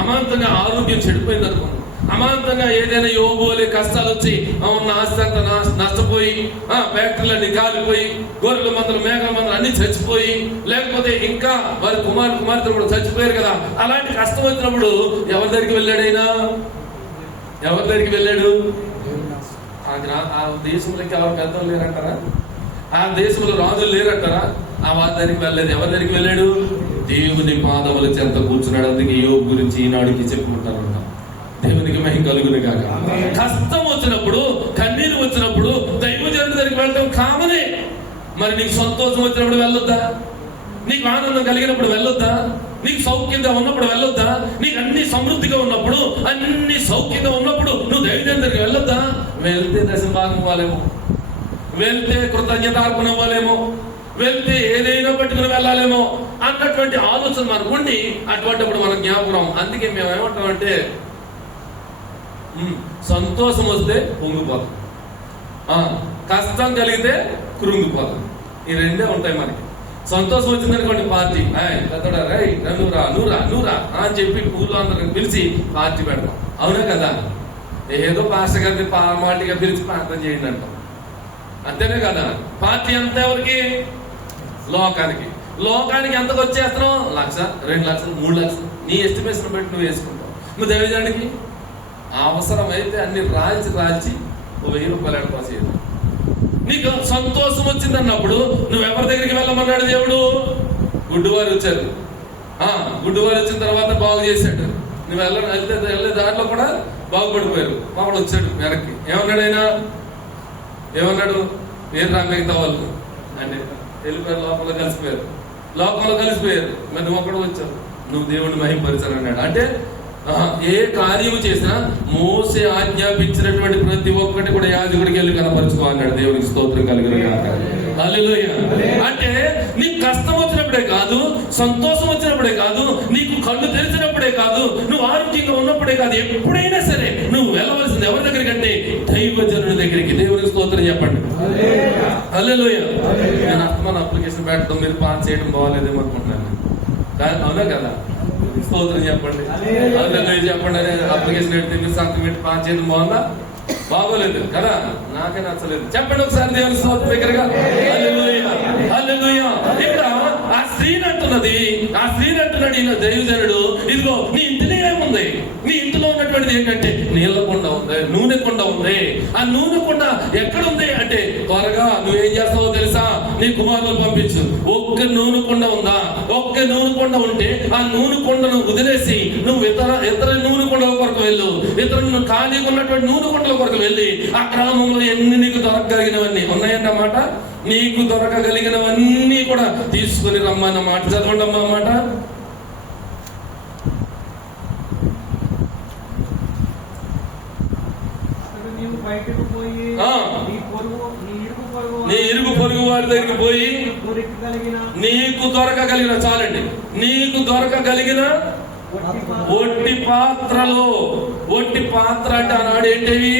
అమాంతంగా ఆరోగ్యం చెడిపోయింది అనుకుందాం, అమాంతంగా ఏదైనా యోగోలే కష్టాలు వచ్చి ఉన్న ఆస్తి అంతా నష్టపోయి, ఫ్యాక్టరీలన్నీ కాలిపోయి, గొర్రెల మందలు, మేకల మందలు అన్ని చచ్చిపోయి, లేకపోతే ఇంకా వారి కుమార్తెలు కూడా చచ్చిపోయారు కదా. అలాంటి కష్టం వచ్చినప్పుడు ఎవరి దగ్గరికి వెళ్ళాడైనా? ఎవరి దగ్గరికి వెళ్ళాడు? ఆ దేశంలోకి ఎవరు పెద్దలు లేరంటారా? ఆ దేశంలో రాజులు లేరంటారా? ఆ వారి దగ్గరికి వెళ్ళలేదు. ఎవరి దగ్గరికి వెళ్ళాడు? దేవుని పాదముల చెంత కూర్చున్నాడు. అందుకే యోగు గురించి ఈనాడికి చెప్పుకుంటారు. దేవునికి మహిమ కలుగును గాక. కష్టం వచ్చినప్పుడు, కన్నీరు వచ్చినప్పుడు దైవజనుడి దగ్గరికి వెళ్ళడం కామనే. మరి నీకు సంతోషం వచ్చినప్పుడు వెళ్ళొద్దా? నీకు ఆనందం కలిగినప్పుడు వెళ్ళొద్దా? నీకు సౌఖ్యంగా ఉన్నప్పుడు వెళ్ళొద్దా? నీకు అన్ని సమృద్ధిగా ఉన్నప్పుడు, అన్ని సౌఖ్యంగా ఉన్నప్పుడు నువ్వు దైవజనుడి దగ్గరికి వెళ్ళొద్దా? వెళ్తే దశభాగం ఇవ్వాలేమో, వెళ్తే కృతజ్ఞతార్పణ ఇవ్వాలేమో, వెళ్తే ఏదైనా పట్టుకుని వెళ్ళాలేమో అన్నటువంటి ఆలోచన మనకు ఉండి అటువంటిప్పుడు మన జ్ఞాపకం. అందుకే మేము ఏమంటామంటే సంతోషం వస్తే పొంగిపోతాం, కష్టం కలిగితే కృంగిపోతాం. ఈ రెండే ఉంటాయి మనకి. సంతోషం వచ్చిందనుకోండి పార్టీ, నువ్వురా అని చెప్పి ఊళ్ళో అందరిని పిలిచి పార్టీ పెడతాం. అవునా కదా? ఏదో పాస్టర్ గారిని మాటిగా పిలిచి ప్రార్థన చేయండి అంటాం. అంతేనే కదా? పార్టీ అంతా ఎవరికి? లోకానికి. లోకానికి ఎంతకు వచ్చేస్తున్నావు? 1,00,000, 2,00,000, 3,00,000 నీ ఎస్టిమేషన్ బట్టి నువ్వు వేసుకుంటావు. నువ్వు దైవజనుడికి అవసరమైతే అన్ని రాల్చి 1,000 రూపాయలు ఎడపోసేది. నీకు సంతోషం వచ్చిందన్నప్పుడు నువ్వు ఎవరి దగ్గరికి వెళ్ళమన్నాడు దేవుడు? గుడ్డివారు వచ్చారు. గుడ్డివారు వచ్చిన తర్వాత బాగు చేశాడు. నువ్వు వెళ్ళే దాంట్లో కూడా బాగుపడిపోయారు. మామూలు వచ్చాడు వెనక్కి. ఏమన్నాడు ఆయన? ఏమన్నాడు? ఏం రా మిగతా వాళ్ళు అంటే వెళ్ళిపోయారు, లోకంలో కలిసిపోయారు. మరి నువ్వు అక్కడ వచ్చావు, నువ్వు దేవుడిని మహిమపరిచాను అన్నాడు. అంటే ఏ కార్యము చేసినా మోసే ఆజ్ఞాపించినటువంటి ప్రతి ఒక్కటి కూడా యాజకుడికి వెళ్ళి కనపరుచుకోవాలన్నాడు. దేవునికి స్తోత్రం కలిగిన హల్లెలూయా. అంటే నీకు కష్టం వచ్చినప్పుడే కాదు, సంతోషం వచ్చినప్పుడే కాదు, నీకు కళ్ళు తెరిచినప్పుడే కాదు, నువ్వు ఆరోగ్యంగా ఉన్నప్పుడే కాదు, ఎప్పుడైనా సరే నువ్వు వెళ్ళవలసింది ఎవరి దగ్గరికి అంటే దైవజనుడి దగ్గరికి. దేవునికి స్తోత్రం చెప్పండి. హల్లెలూయా. నేను అర్థమైన అప్లికేషన్ పెట్టడం, మీరు పాస్ చేయడం బాగాలేదేమో అనుకుంటున్నాను. అవునా కదా? స్తోత్రం చెప్పండి. చెప్పండి. అప్లికేషన్ పెడితే మీరు సంతకం పెట్టి పాస్ చేయడం బాగుందా? బాగోలేదు కదా? నాకే నచ్చలేదు. చెప్పండి ఒకసారి దేవుని స్తోత్రం దగ్గరగా. ఇక్కడ ఆ స్త్రీని అంటున్నది, ఈయన దైవజనుడు, ఇదిగో నీ ఇంటిలో ఏముంది? నీ ఇంటిలో ఉన్నటువంటిది ఏంటంటే నీళ్ళ కుండ ఉంది, నూనె కుండ ఉంది. ఆ నూనె కుండ ఎక్కడుంది అంటే త్వరగా నువ్వేం చేస్తావో తెలుసా? నీ కుమారులు పంపించు. ఒక్క నూనె కుండ ఉందా? ఒక్క నూనె కుండ ఉంటే ఆ నూనె కుండను వదిలేసి నువ్వు ఇతర నూనె కుండల కొరకు వెళ్ళు, ఇతర ఖాళీగా ఉన్నటువంటి నూనె కుండల కొరకు వెళ్ళి ఆ గ్రామంలో ఎన్ని నీకు దొరకగలిగినవన్నీ ఉన్నాయన్నమాట. నీకు దొరకగలిగినవన్నీ కూడా తీసుకుని రమ్మన్న మాట చదవండి అమ్మా మాట. నీ ఇరుగు పొరుగు వారి దగ్గరికి పోయి నీకు దొరకగలిగిన, చాలండి, నీకు దొరకగలిగిన ఒట్టి పాత్రలు. ఒట్టి పాత్ర అంటే ఆనాడు ఏంటివి?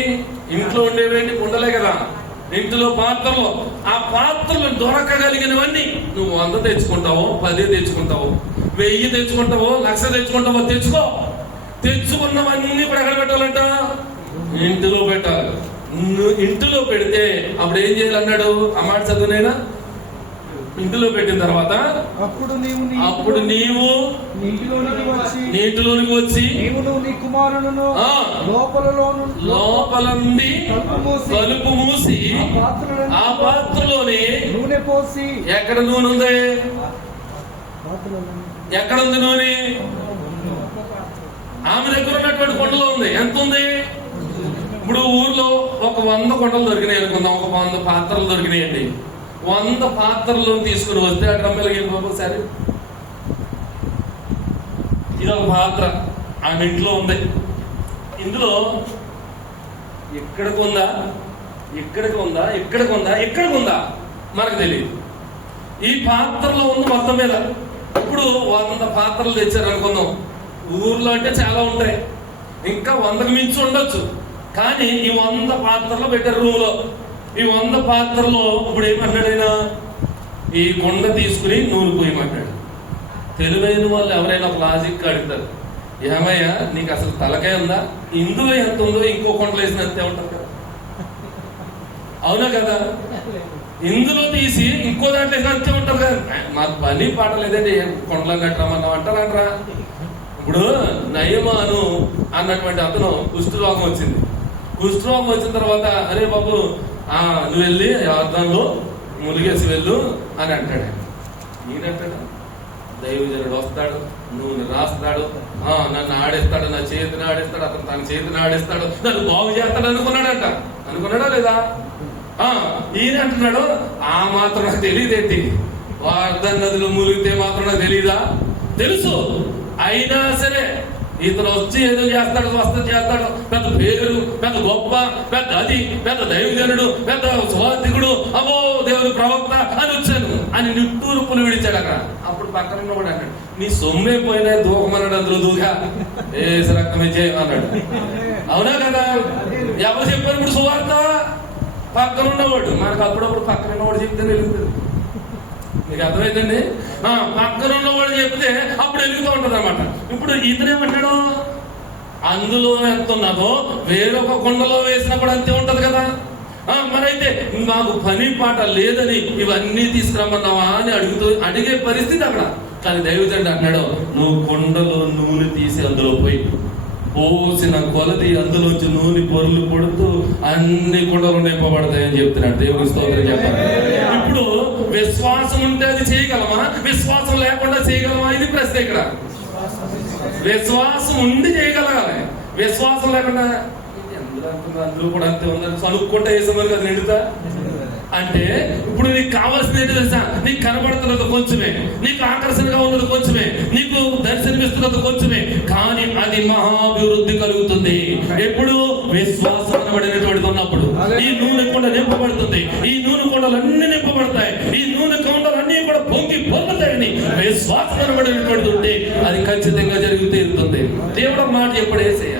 ఇంట్లో ఉండేవేంటి? కుండలే కదా, ఇంట్లో పాత్రలు. ఆ పాత్రలు దొరకగలిగినవన్నీ నువ్వు 100 తెచ్చుకుంటావో, 10 తెచ్చుకుంటావో, 1000 తెచ్చుకుంటావో, 1,00,000 తెచ్చుకుంటావో, తెచ్చుకో. తెచ్చుకున్నవన్నీ కూడా ఎక్కడ పెట్టాలంట? ఇంటిలో పెట్టాలి. ఇంటిలో పెడితే అప్పుడు ఏం చేయాలన్నాడు? ఆ మాట చదువునైనా. ఇంటిలో పెట్టిన తర్వాత అప్పుడు నీవు నీటిలోనికి వచ్చి నీ కుమారులను లోపల నుండి తలుపు మూసి ఆ పాత్రలోని నూనె పోసి. ఎక్కడ నూనె ఉంది? ఎక్కడ ఉంది నూనె? ఆమె దగ్గర ఉన్నటువంటి కొండలో ఉంది. ఎంత ఉంది? ఇప్పుడు ఊర్లో ఒక 100 కొండలు దొరికినాయి అనుకుందాం, ఒక 100 పాత్రలు దొరికినాయండి. 100 పాత్రలు తీసుకుని వస్తే ఆ డ్రమ్మెలకి సరే, ఇది ఒక పాత్ర ఆమె ఇంట్లో ఉంది. ఇందులో ఎక్కడికి ఉందా, ఎక్కడికి ఉందా, ఎక్కడికి ఉందా, ఎక్కడికి ఉందా మనకు తెలియదు. ఈ పాత్రలో ఉంది మొత్తం మీద. ఇప్పుడు 100 పాత్రలు తెచ్చారు అనుకుందాం. ఊర్లో అంటే చాలా ఉంటాయి, ఇంకా 100కు మించి ఉండొచ్చు. కానీ ఈ 100 పాత్రలు పెట్టారు రూమ్ లో. ఈ 100 పాత్రలో ఇప్పుడు ఏమంటాడైనా? ఈ కొండ తీసుకుని నూనె పోయమంటాడు. తెలివైన వాళ్ళు ఎవరైనా ఒక లాజిక్ అడుగుతారు, ఏమయ్యా నీకు అసలు తలకాయ ఉందా? ఇందులో ఎంత ఉందో ఇంకో కొండలు వేసిన అంతే ఉంటుంది కదా, అవునా కదా? ఇందులో తీసి ఇంకో దాంట్లో వేసిన అంతే ఉంటుంది కదా. మాకు పని పాట లేదండి, కొండలో కట్టమన్నాం అంటారా? ఇప్పుడు నయమాను అన్నటువంటి అతను కుష్ఠరోగం వచ్చింది. కుష్ఠరోగం వచ్చిన తర్వాత, అరే బాబు నువ్వు వెళ్ళి అర్థంలో ములిగేసి వెళ్ళు అని అంటాడు. ఈయనంటాడు, దైవజనుడు వస్తాడు, నూనె రాస్తాడు, నన్ను ఆడేస్తాడు, నా చేతిని ఆడేస్తాడు, అతను తన చేతిని ఆడేస్తాడు, నన్ను బాగు చేస్తాడు అనుకున్నాడంట. అనుకున్నాడా లేదా? ఈయన అంటున్నాడు, ఆ మాత్రం నాకు తెలియదేంటి? వార్ధన్ నదిలో ములిగితే మాత్రం నాకు తెలీదా? తెలుసు. అయినా సరే ఇతను వచ్చి ఏదో చేస్తాడు, స్వస్థత చేస్తాడు, పెద్ద పేరు, పెద్ద గొప్ప, పెద్ద అది, పెద్ద దైవజనుడు, పెద్ద స్వార్థికుడు, అమ్మో దేవుడు ప్రవక్త అని వచ్చాను అని నిట్టూర్పులు విడిచాడు అక్కడ. అప్పుడు పక్కన ఉన్నవాడు అన్నాడు, నీ సొమ్మే పోయినా దూకమన్నాడు. అందులో దూకా ఏసు రక్తమే చేయమన్నాడు. అవునా కదా? ఎవరు చెప్పారు ఇప్పుడు సువార్త? పక్కన ఉన్నవాడు. మనకు అప్పుడప్పుడు పక్కన ఉన్నవాడు చెప్తే వెలుగుతుంది. మీకు అర్థమైందండి? పక్కన ఉన్నవాడు చెప్తే అప్పుడు వెలుగుతూ ఉంటది అన్నమాట. ఇప్పుడు ఇతనేమంటాడు, అందులో ఎంత ఉన్నదో వేరొక కొండలో వేసినప్పుడు అంతే ఉంటది కదా. మరైతే నాకు పని పాట లేదని ఇవన్నీ తీసుకురమ్మన్నావా అని అడిగే పరిస్థితి అక్కడ. కానీ దైవజనుడు అన్నాడు, నువ్వు కొండలో నూనె తీసి అందులో పోయి పోసిన కొలది అందులోంచి నూనె పొరులు పడుతూ అన్ని కొండలు నింపబడతాయి అని చెప్తున్నాడు. దేవుని స్తోత్రం చెప్పాలి. ఇప్పుడు విశ్వాసం ఉంటే అది చేయగలమా? విశ్వాసం లేకుండా చేయగలమా? ఇది ప్రశ్న ఇక్కడ. విశ్వాసం ఉండి చేయగలగాలి, విశ్వాసం లేకుండా అందులో కూడా అంతే ఉందని చనుక్కుంటే వేసేవారు కదా నిండుతా. అంటే ఇప్పుడు నీకు కావాల్సింది ఏంటి తెలుసా? నీకు కనబడుతున్నది కొంచెమే, నీకు ఆకర్షణగా ఉన్నది కొంచెమే, నీకు దర్శనమిస్తున్నది కొంచెమే, కానీ అది మహాభివృద్ధి కలుగుతుంది ఎప్పుడు విశ్వాసం అనబడినటువంటి ఉన్నప్పుడు. ఈ నూనె కొండ నింపబడుతుంది, ఈ నూనె కొండలన్నీ నింపబడతాయి, ఈ నూనె కొండలన్నీ కూడా పొంగి పొందుతాయని విశ్వాసం అనబడినటువంటి ఉంటే అది ఖచ్చితంగా జరిగి తీరుతుంది. దేవుడు మాట ఎప్పుడు వేసేయ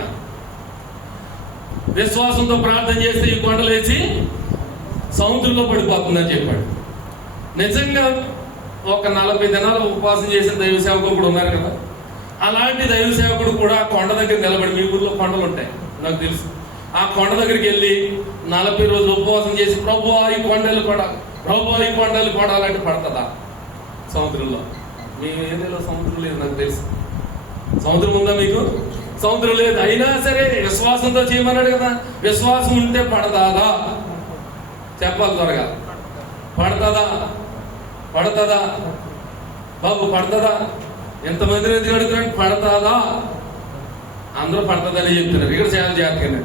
విశ్వాసంతో ప్రార్థన చేస్తే ఈ కొండలేసి సముద్రంలో పడిపోతుందని చెప్పాడు. నిజంగా ఒక 40 దినాలు ఉపవాసం చేసిన దైవ సేవకుడు కూడా ఉన్నారు కదా. అలాంటి దైవ సేవకుడు కూడా కొండ దగ్గర నిలబడి, మీ ఊర్లో కొండలు ఉంటాయి నాకు తెలుసు, ఆ కొండ దగ్గరికి వెళ్ళి 40 రోజులు ఉపవాసం చేసి ప్రభు ఈ కొండలు పడాలి, ప్రభు ఈ కొండలు పడాలంటే పడుతుందా సముద్రంలో? మీ ఏరియాలో సముద్రం లేదు నాకు తెలుసు. సముద్రం ఉందా మీకు? సముద్రం లేదు. అయినా సరే విశ్వాసంతో చేయమన్నాడు కదా. విశ్వాసం ఉంటే పడదాదా? చెప్పాలి త్వరగా. పడుతుందా? పడుతుందా బాబు? పడుతుందా? ఎంతమందిని ఎందుకు అడుగుతున్నాడు? పడుతుందా? అందరూ పడుతుందని చెప్తున్నారు. ఇక్కడ చాలా జాగ్రత్తగా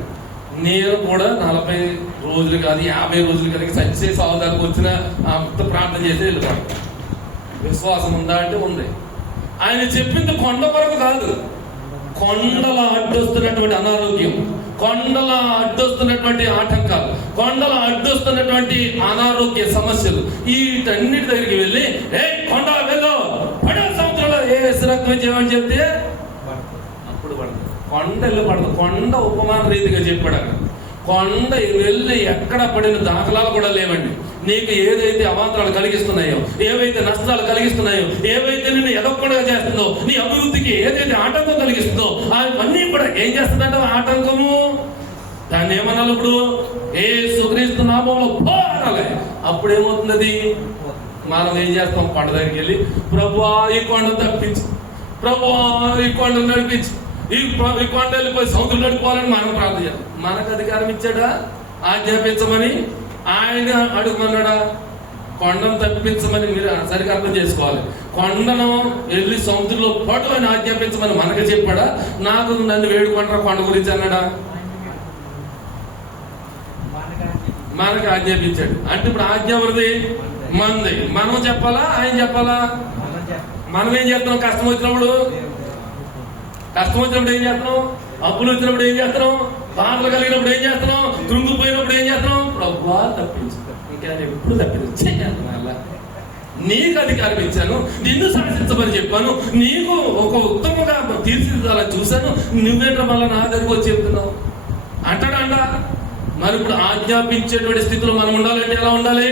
నేను కూడా 40 రోజులు కాదు 50 రోజులు కలిగి సచ్చే సాగుదానికి వచ్చిన అంత ప్రార్థన చేసి వెళ్ళిపోతాను. విశ్వాసం ఉందా అంటే ఉంది. ఆయన చెప్పింది కొండ వరకు కాదు, కొండల అడ్డొస్తున్నటువంటి అనారోగ్యం, కొండల అడ్డొస్తున్నటువంటి ఆటంకాలు, కొండల అడ్డొస్తున్నటువంటి అనారోగ్య సమస్యలు, వీటన్నిటి దగ్గరికి వెళ్ళి ఏ కొండ వెళ్ళు పడే సముద్రంలో ఏ రక్తం చేయమని చెప్తే అప్పుడు పడదు. కొండ వెళ్ళి పడదు. కొండ ఉపమాన రీతిగా చెప్పాడు. అక్కడ కొండ వెళ్ళి ఎక్కడ పడిన దాఖలాలు కూడా లేవండి. నీకు ఏదైతే అవాంతరాలు కలిగిస్తున్నాయో, ఏవైతే నష్టాలు కలిగిస్తున్నాయో, ఏవైతే నిన్ను ఎదగకుండా చేస్తుందో, నీ అభివృద్ధికి ఏదైతే ఆటంకం కలిగిస్తుందో అవన్నీ కూడా ఏం చేస్తుందంటే ఆటంకము. దాన్ని ఏమనాలి ఇప్పుడు? యేసుక్రీస్తు నామములో పో అనాలి. అప్పుడు ఏమవుతున్నది? మనం ఏం చేస్తాం? కొండ దగ్గరికి వెళ్ళి ప్రభువా ఈ కొండ తప్పించు, ప్రభువా ఈ కొండ నడిపించు, ఈ కొండ వెళ్ళిపోయి సముద్రం నడిపోవాలని మనం ప్రార్థన చేయాలి. మనకు అధికారం ఇచ్చాడా ఆజ్ఞాపించమని? ఆయన అడుగుమన్నాడా? కొండను తప్పించమని మీరు సరిగ్గా అర్థం చేసుకోవాలి. కొండను వెళ్ళి సముద్రంలో పడు అని ఆజ్ఞాపించమని మనకు చెప్పాడా? నాకు నన్ను వేడుకుంటారా కొండ గురించి అన్నాడా? మనకు ఆజ్ఞాపించాడు. అంటే ఇప్పుడు ఆజ్ఞ ఎవరిది? మనది. మనం చెప్పాలా ఆయన చెప్పాలా? మనం ఏం చేస్తున్నాం? కష్టం వచ్చినప్పుడు ఏం చేస్తున్నాం? అప్పులు వచ్చినప్పుడు ఏం చేస్తున్నాం? బాధలు కలిగినప్పుడు ఏం చేస్తున్నాం? కృంగిపోయినప్పుడు ఏం చేస్తున్నాం? ప్రభువా తప్పించు, ఇంకా ఎప్పుడు తప్పించు. నీకు అధికారం ఇచ్చాను, నిన్ను శాసించమని చెప్పాను, నీకు ఒక ఉత్తమంగా తీర్చిదిద్దాలని చూశాను, నువ్వేంట మళ్ళీ నా దగ్గరకు వచ్చి చెప్తున్నావు అంటాడా? మరి ఇప్పుడు ఆజ్ఞాపించేటువంటి స్థితిలో మనం ఉండాలంటే ఎలా ఉండాలి?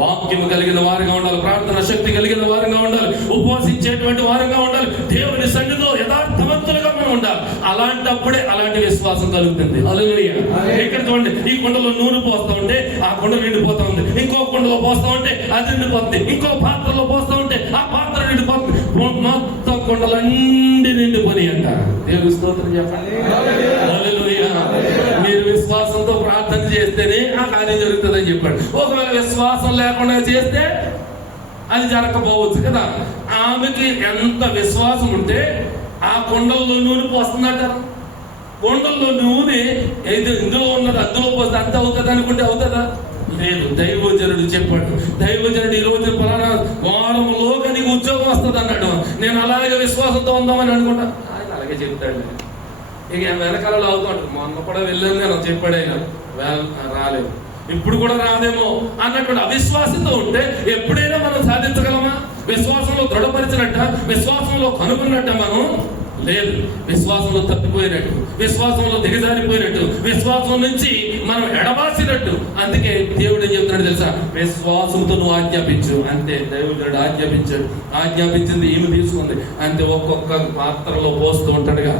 వాక్యము కలిగిన వారిగా ఉండాలి, ప్రార్థన శక్తి కలిగిన వారిగా ఉండాలి, ఉపవాసించేటువంటి వారిగా ఉండాలి, దేవుని సన్నిధిలో యథార్థవంతులుగా మనం ఉండాలి. అలాంటప్పుడే అలాంటి విశ్వాసం కలుగుతుంది. హల్లెలూయా. ఇక్కడ చూడండి, ఈ కొండలో నూనె పోస్తా ఉంటే ఆ కొండ నిండిపోతా ఉంది, ఇంకో కొండలో పోస్తా ఉంటే అది నిండిపోతుంది, ఇంకో పాత్రలో పోస్తా ఉంటే ఆ పాత్ర నిండిపోతుంది, మొత్తం కొండలన్నీ నిండిపోయి అంట. దేవుని స్తోత్రం చెప్పండి. హల్లెలూయా. మీరు విశ్వాసంతో ప్రార్థన చేస్తేనే ఆ కార్యం జరుగుతుందని చెప్పాడు. ఒకవేళ విశ్వాసం లేకుండా చేస్తే అది జరగకపోవచ్చు కదా. ఆమెకి ఎంత విశ్వాసం ఉంటే ఆ కొండల్లో నూనె పోస్తుందట. కొండల్లో నూనె ఏదో ఇందులో ఉన్నది అందులో పోస్తే అంత అవుతుంది అనుకుంటే అవుతుందా? లేదు. దైవజనుడు చెప్పాడు. దైవజనుడు ఈ రోజు పలానా వారంలోగా నీకు ఉద్యోగం వస్తుంది అన్నాడు. నేను అలాగే విశ్వాసంతో ఉందామని అనుకుంటా. ఆయన అలాగే చెప్తాడు. ఇక వెనకాలలో అవుతాడు. మొన్న కూడా వెళ్ళాను నేను, చెప్పాడు ఆయన. రాలేదు, ఇప్పుడు కూడా రాదేమో అన్నటువంటి అవిశ్వాసంతో ఉంటే ఎప్పుడైనా మనం సాధించగలమా? విశ్వాసంలో దృఢపరిచినట్ట, విశ్వాసంలో కనుగొన్నట్ట మనం లేదు. విశ్వాసంలో తప్పిపోయినట్టు, విశ్వాసంలో దిగజారిపోయినట్టు, విశ్వాసం నుంచి మనం ఎడబాసినట్టు. అందుకే దేవుడు ఏం చెప్తున్నాడు తెలుసా? విశ్వాసంతో నువ్వు ఆజ్ఞాపించు. అంతే. దేవుడు ఆజ్ఞాపించాడు. ఆజ్ఞాపించింది ఈమె తీసుకుంది. అంతే. ఒక్కొక్క పాత్రలో పోస్తూ ఉంటాడుగా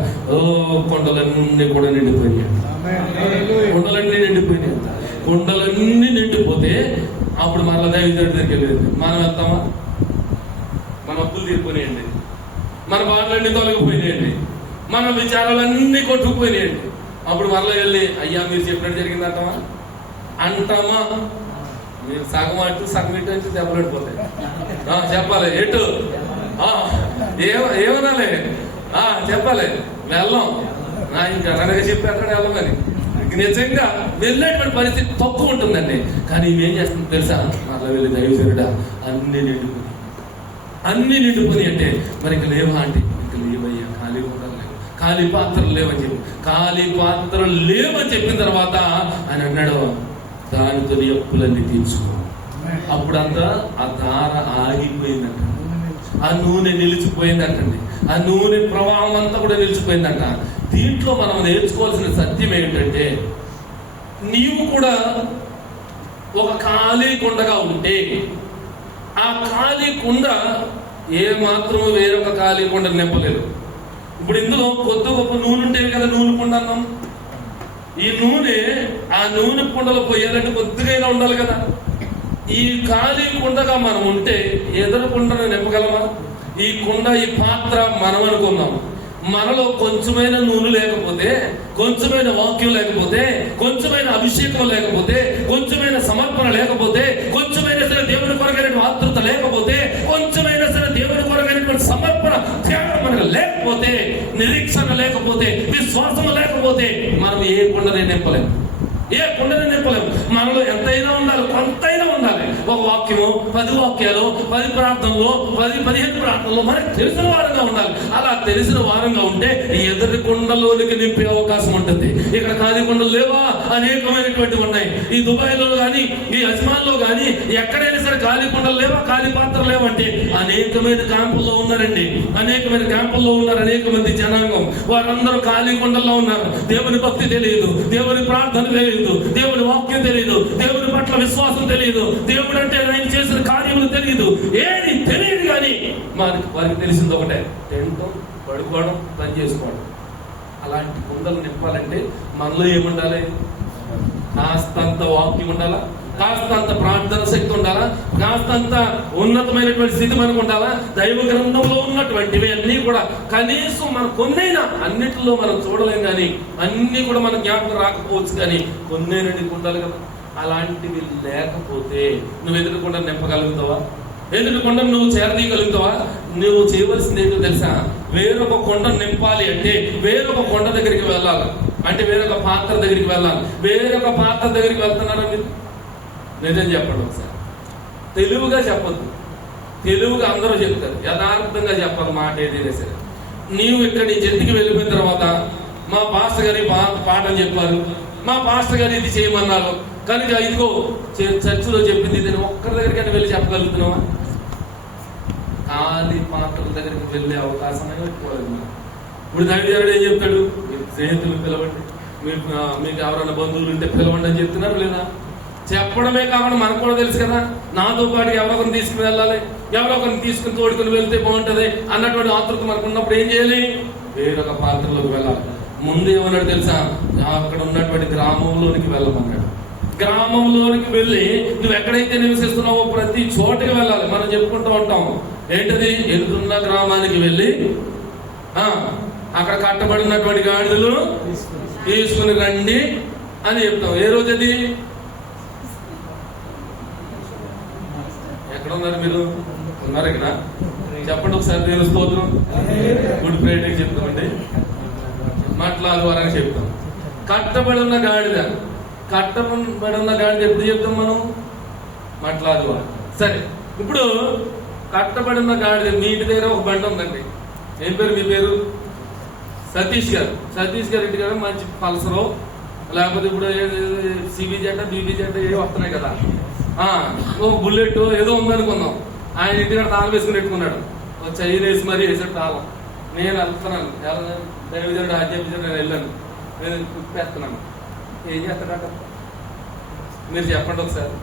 కొండలన్నీ కూడా నిండిపోయాయి. కొండలన్నీ నిండిపోయినాయి. కొండలన్నీ నిండిపోతే అప్పుడు మరలా దైవజనుడి దగ్గరికి వెళ్ళేది. మనం వెళ్తామా? మన అప్పులు తీరిపోయినాయండి, మన బాధలన్నీ తొలగిపోయినాయండి, మన విచారాలన్నీ కొట్టుకుపోయినాయండి. అప్పుడు మరలా వెళ్ళి అయ్యా మీరు చెప్పినట్టు జరిగింది అంటామా? మీరు సగం అటు సగం ఇటు అంటే దెబ్బలాడిపోతాయి. చెప్పాలి ఎటు ఏమనాలి? చెప్పాలి వెళ్ళం. ఇంకా అనగా చెప్పి అక్కడ వెళ్ళమని నిజంగా వెళ్ళేటువంటి పరిస్థితి తక్కువ ఉంటుందండి. కానీ ఇవేం చేస్తుంది తెలుసా? మరలా వెళ్ళి దైవజనుడా అన్ని నిండిపోయి అంటే మరి ఇంక లేవా అంటే ఇంక లేవయ్యా, ఖాళీ ఉండాలి, ఖాళీ పాత్రలు లేవని చెప్పి, ఖాళీ పాత్రలు లేవని చెప్పిన తర్వాత ఆయన అన్నాడు దానితో అప్పులన్నీ తీర్చుకో. అప్పుడంతా ఆ ధార ఆగిపోయిందంట, ఆ నూనె నిలిచిపోయిందంటండి, ఆ నూనె ప్రవాహం అంతా కూడా నిలిచిపోయిందంట. దీంట్లో మనం నేర్చుకోవాల్సిన సత్యం ఏంటంటే, నీవు కూడా ఒక ఖాళీ కుండగా ఉంటే ఆ ఖాళీ కుండ ఏ మాత్రము వేరొక ఖాళీ కుండ నింపలేదు. ఇప్పుడు ఇందులో కొద్ది గొప్ప నూనె ఉంటేవి కదా నూనె కుండ అన్నాం. ఈ నూనె ఆ నూనె కుండలో పోయాలంటే కొద్దిగా ఉండాలి కదా. ఈ ఖాళీ కుండగా మనం ఉంటే ఎదురు కుండను నింపగలమా? ఈ కుండ, ఈ పాత్ర మనం అనుకుందాం. మనలో కొంచెమైన నూనె లేకపోతే, కొంచెమైన వాక్యం లేకపోతే, కొంచెమైన అభిషేకం లేకపోతే, కొంచెమైన సమర్పణ లేకపోతే, కొంచెమైన సరే దేవుని కొరకైన ఆతృత లేకపోతే, కొంచెమైన సరే దేవుని కొరకైనటువంటి సమర్పణ త్యాగం మనకు లేకపోతే, నిరీక్షణ లేకపోతే, విశ్వాసం లేకపోతే మనం ఏ కుండనే నింపలేము. ఏ కుండని నింపలేము. మనలో ఎంతైనా ఉండాలి, కొంతైనా ఉండాలి. ఒక వాక్యము, 10 వాక్యాలు, 10 ప్రార్థనలు, 10-15 ప్రార్థనలు మనకు తెలిసిన వారంగా ఉండాలి. అలా తెలిసిన వారంగా ఉంటే ఎదుటి కుండలోనికి నింపే అవకాశం ఉంటుంది. ఇక్కడ ఖాళీ కుండలు లేవా? అనేకమైనటువంటి ఉన్నాయి. ఈ దుబాయ్లో కానీ, ఈ అజ్మాన్లో కానీ ఎక్కడైనా సరే ఖాళీ కుండలు లేవా, ఖాళీ పాత్రలు లేవంటే అనేకమైన క్యాంపుల్లో ఉన్నారండి. అనేకమైన క్యాంపుల్లో ఉన్నారు అనేక మంది జనాంగం. వారందరూ ఖాళీ కుండల్లో ఉన్నారు. దేవుని భక్తి తెలియదు, దేవుని ప్రార్థన తెలియదు, దేవుని వాక్యం తెలియదు, దేవుని పట్ల విశ్వాసం తెలియదు, దేవుడు అంటే ఆయన చేసిన కార్యములు తెలియదు, ఏది తెలియదు. కానీ వారికి తెలిసింది ఒకటే, తినటం, పడుకోవడం, పని చేసుకోవడం. అలాంటి కుండలు నింపాలంటే మనలో ఏముండాలి? కాస్తంత వాక్యం ఉండాలా, కాస్తంత ప్రార్థన శక్తి ఉండాలా, కాస్తంత ఉన్నతమైనటువంటి స్థితి మనకు ఉండాలా. దైవ గ్రంథంలో ఉన్నటువంటివి అన్ని కూడా కనీసం మన కొన్నైనా, అన్నిటిలో మనం చూడలేం కానీ అన్ని కూడా మన జ్ఞాపకం రాకపోవచ్చు, కానీ కొన్నైనా నీకు ఉండాలి కదా. అలాంటివి లేకపోతే నువ్వు ఎదురుకుండా నింపగలుగుతావా? ఎదురుకుండా నువ్వు చేరదీయగలుగుతావా? నువ్వు చేయవలసింది ఏంటో తెలుసా? వేరొక కొండ నింపాలి అంటే వేరొక కొండ దగ్గరికి వెళ్ళాలి, అంటే వేరొక పాత్ర దగ్గరికి వెళ్ళాలి. వేరొక పాత్ర దగ్గరికి వెళ్తున్నారా మీరు? నిజం చెప్పండి ఒకసారి. తెలుగుగా చెప్పద్దు, తెలుగుగా అందరూ చెప్తారు, యథార్థంగా చెప్పాలి మాట ఏదైనా సరే. నీవు ఇక్కడ నీ జట్టుకి వెళ్ళిపోయిన తర్వాత మా పాస్టర్ గారి పాఠం చెప్పారు, మా పాస్టర్ గారు ఇది చేయమన్నారు కనుక ఇదిగో చర్చిలో చెప్పింది ఇది ఒక్కరి దగ్గరికి వెళ్ళి చెప్పగలుగుతున్నావా? ఖాళీ పాత్రల దగ్గరికి వెళ్ళే అవకాశమే పెట్టుకోలేదు. ఇప్పుడు దైవజనుడు ఏం చెప్తాడు? మీరు స్నేహితులు పిలవండి, మీకు ఎవరైనా బంధువులు ఉంటే పిలవండి అని చెప్తున్నారు లేదా? చెప్పడమే కాకుండా మనకు కూడా తెలుసు కదా, నాతో పాటు ఎవరొకరిని తీసుకుని వెళ్ళాలి, ఎవరొకరిని తీసుకుని తోడుకుని వెళ్తే బాగుంటది అన్నటువంటి ఆతృత మనకు ఉన్నప్పుడు ఏం చేయాలి? వేరొక పాత్రలోకి వెళ్ళాలి. ముందు ఏమన్నాడు తెలుసా? అక్కడ ఉన్నటువంటి గ్రామంలోనికి వెళ్ళమన్నాడు. గ్రామంలోనికి వెళ్ళి నువ్వు ఎక్కడైతే నివసిస్తున్నావో ప్రతి చోటకి వెళ్ళాలి. మనం చెప్పుకుంటూ ఉంటాం ఏంటది? ఎదురున్న గ్రామానికి వెళ్ళి అక్కడ కట్టబడినటువంటి గాడిదలు తీసుకుని రండి అని చెప్తాం. ఏ రోజు అది? ఎక్కడ ఉన్నారు మీరు? ఉన్నారు ఇక్కడ? చెప్పండి ఒకసారి. నేను స్తోత్రం గుడ్ ఫ్రైడేకి చెప్తామండి, మాట్లాడు వారని చెప్తాం. కట్టబడి ఉన్న గాడిద, కట్టబడి ఉన్న గాడిద ఎప్పుడు చెప్తాం మనం? మాట్లాడు వారు. సరే, ఇప్పుడు కట్టబడి ఉన్న గాడిద, మీ ఇంటి దగ్గర ఒక బండి ఉందండి. ఏం పేరు మీ పేరు? సతీష్ గారు. సతీష్ గారి ఇంటి దగ్గర మంచి పల్సరో లేకపోతే ఇప్పుడు సిబి జెంట, బీబీ జెంట ఏ వస్తున్నాయి కదా, బుల్లెట్ ఏదో ఉందనుకుందాం. ఆయన ఇంటికాడ తాళం వేసుకుని పెట్టుకున్నాడు, చైన్ వేసి మరీ వేసాడు తాళం. నేను వెళ్తున్నాను, దైవజనుడు ఆజ్ఞాపించాడు, నేను వెళ్ళాను, నేను కుప్పేస్తున్నాను. ఏం చేస్తాడంట? మీరు చెప్పండి ఒకసారి.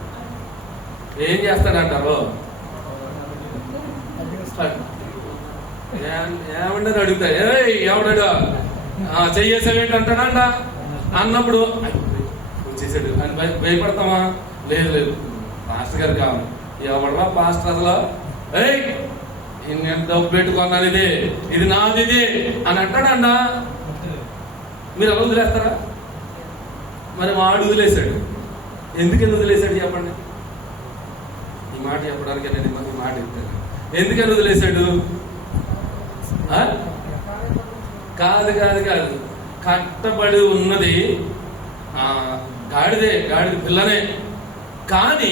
ఏం చేస్తాడంటారు? ఏమంటే అడుగుతా, ఎవడాడు చెయ్యేసావేంటి అంటాడంట. అన్నప్పుడు వచ్చేసాడు అని భయపడతామా? లేదు లేదు, పాస్టర్ గారు కావాలి. ఎవడరా పాస్టర్ అసలు? నేను డబ్బు పెట్టుకున్నాను, ఇది నాది ఇది అని అంటాడంట. మీరు అలా వదిలేస్తారా? మరి వాడు వదిలేశాడు. ఎందుకని వదిలేశాడు చెప్పండి? ఈ మాట చెప్పడానికి నేను ఈ మాట చెప్తాను. ఎందుకని వదిలేశాడు? కాదు కాదు కాదు, కట్టబడి ఉన్నది గాడిదే, గాడిద పిల్లనే. కానీ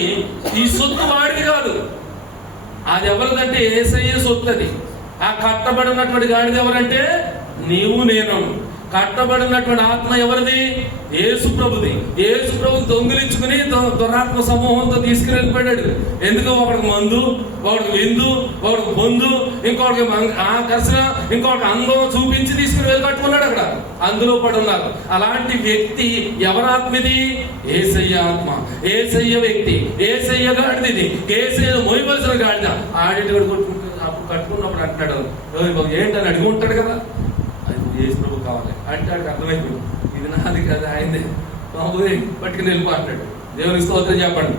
ఈ సొత్తు వాడిది కాదు, అది ఎవరిదంటే యేసయ్య సొత్తు. అది ఆ కట్టబడినటువంటి గాడిద ఎవరంటే నీవు నేను. కట్టబడినటువంటి ఆత్మ ఎవరిది? యేసు ప్రభుది. యేసు ప్రభు దొంగిలించుకుని దురాత్మ సమూహంతో తీసుకుని వెళ్ళిపోయాడు. ఎందుకు? ఒకడికి మందు, ఒకడికి విందు, ఒకడికి బొందు, ఇంకొకటికి ఆకర్షణ, ఇంకొకటి అందం చూపించి తీసుకుని వెళ్ళి కట్టుకున్నాడు. అక్కడ అందులో పడి ఉన్నారు. అలాంటి వ్యక్తి ఎవరాత్మది? యేసయ్య ఆత్మ, యేసయ్య వ్యక్తి, యేసయ్య గాడిది, యేసయ్య మోయవలసిన గాడిద. ఆడిటి కట్టుకున్నప్పుడు అంటాడు, ఏంటని అడిగి ఉంటాడు కదా, యేసు ప్రభు కావాలి అంటే ఆడికి అర్థమైపోయింది, ఇది నాది కాదు ఆయనదే, బాబు పట్టుకుని వెళ్ళిపోతాడు. దేవునికి స్తోత్రం చెప్పండి.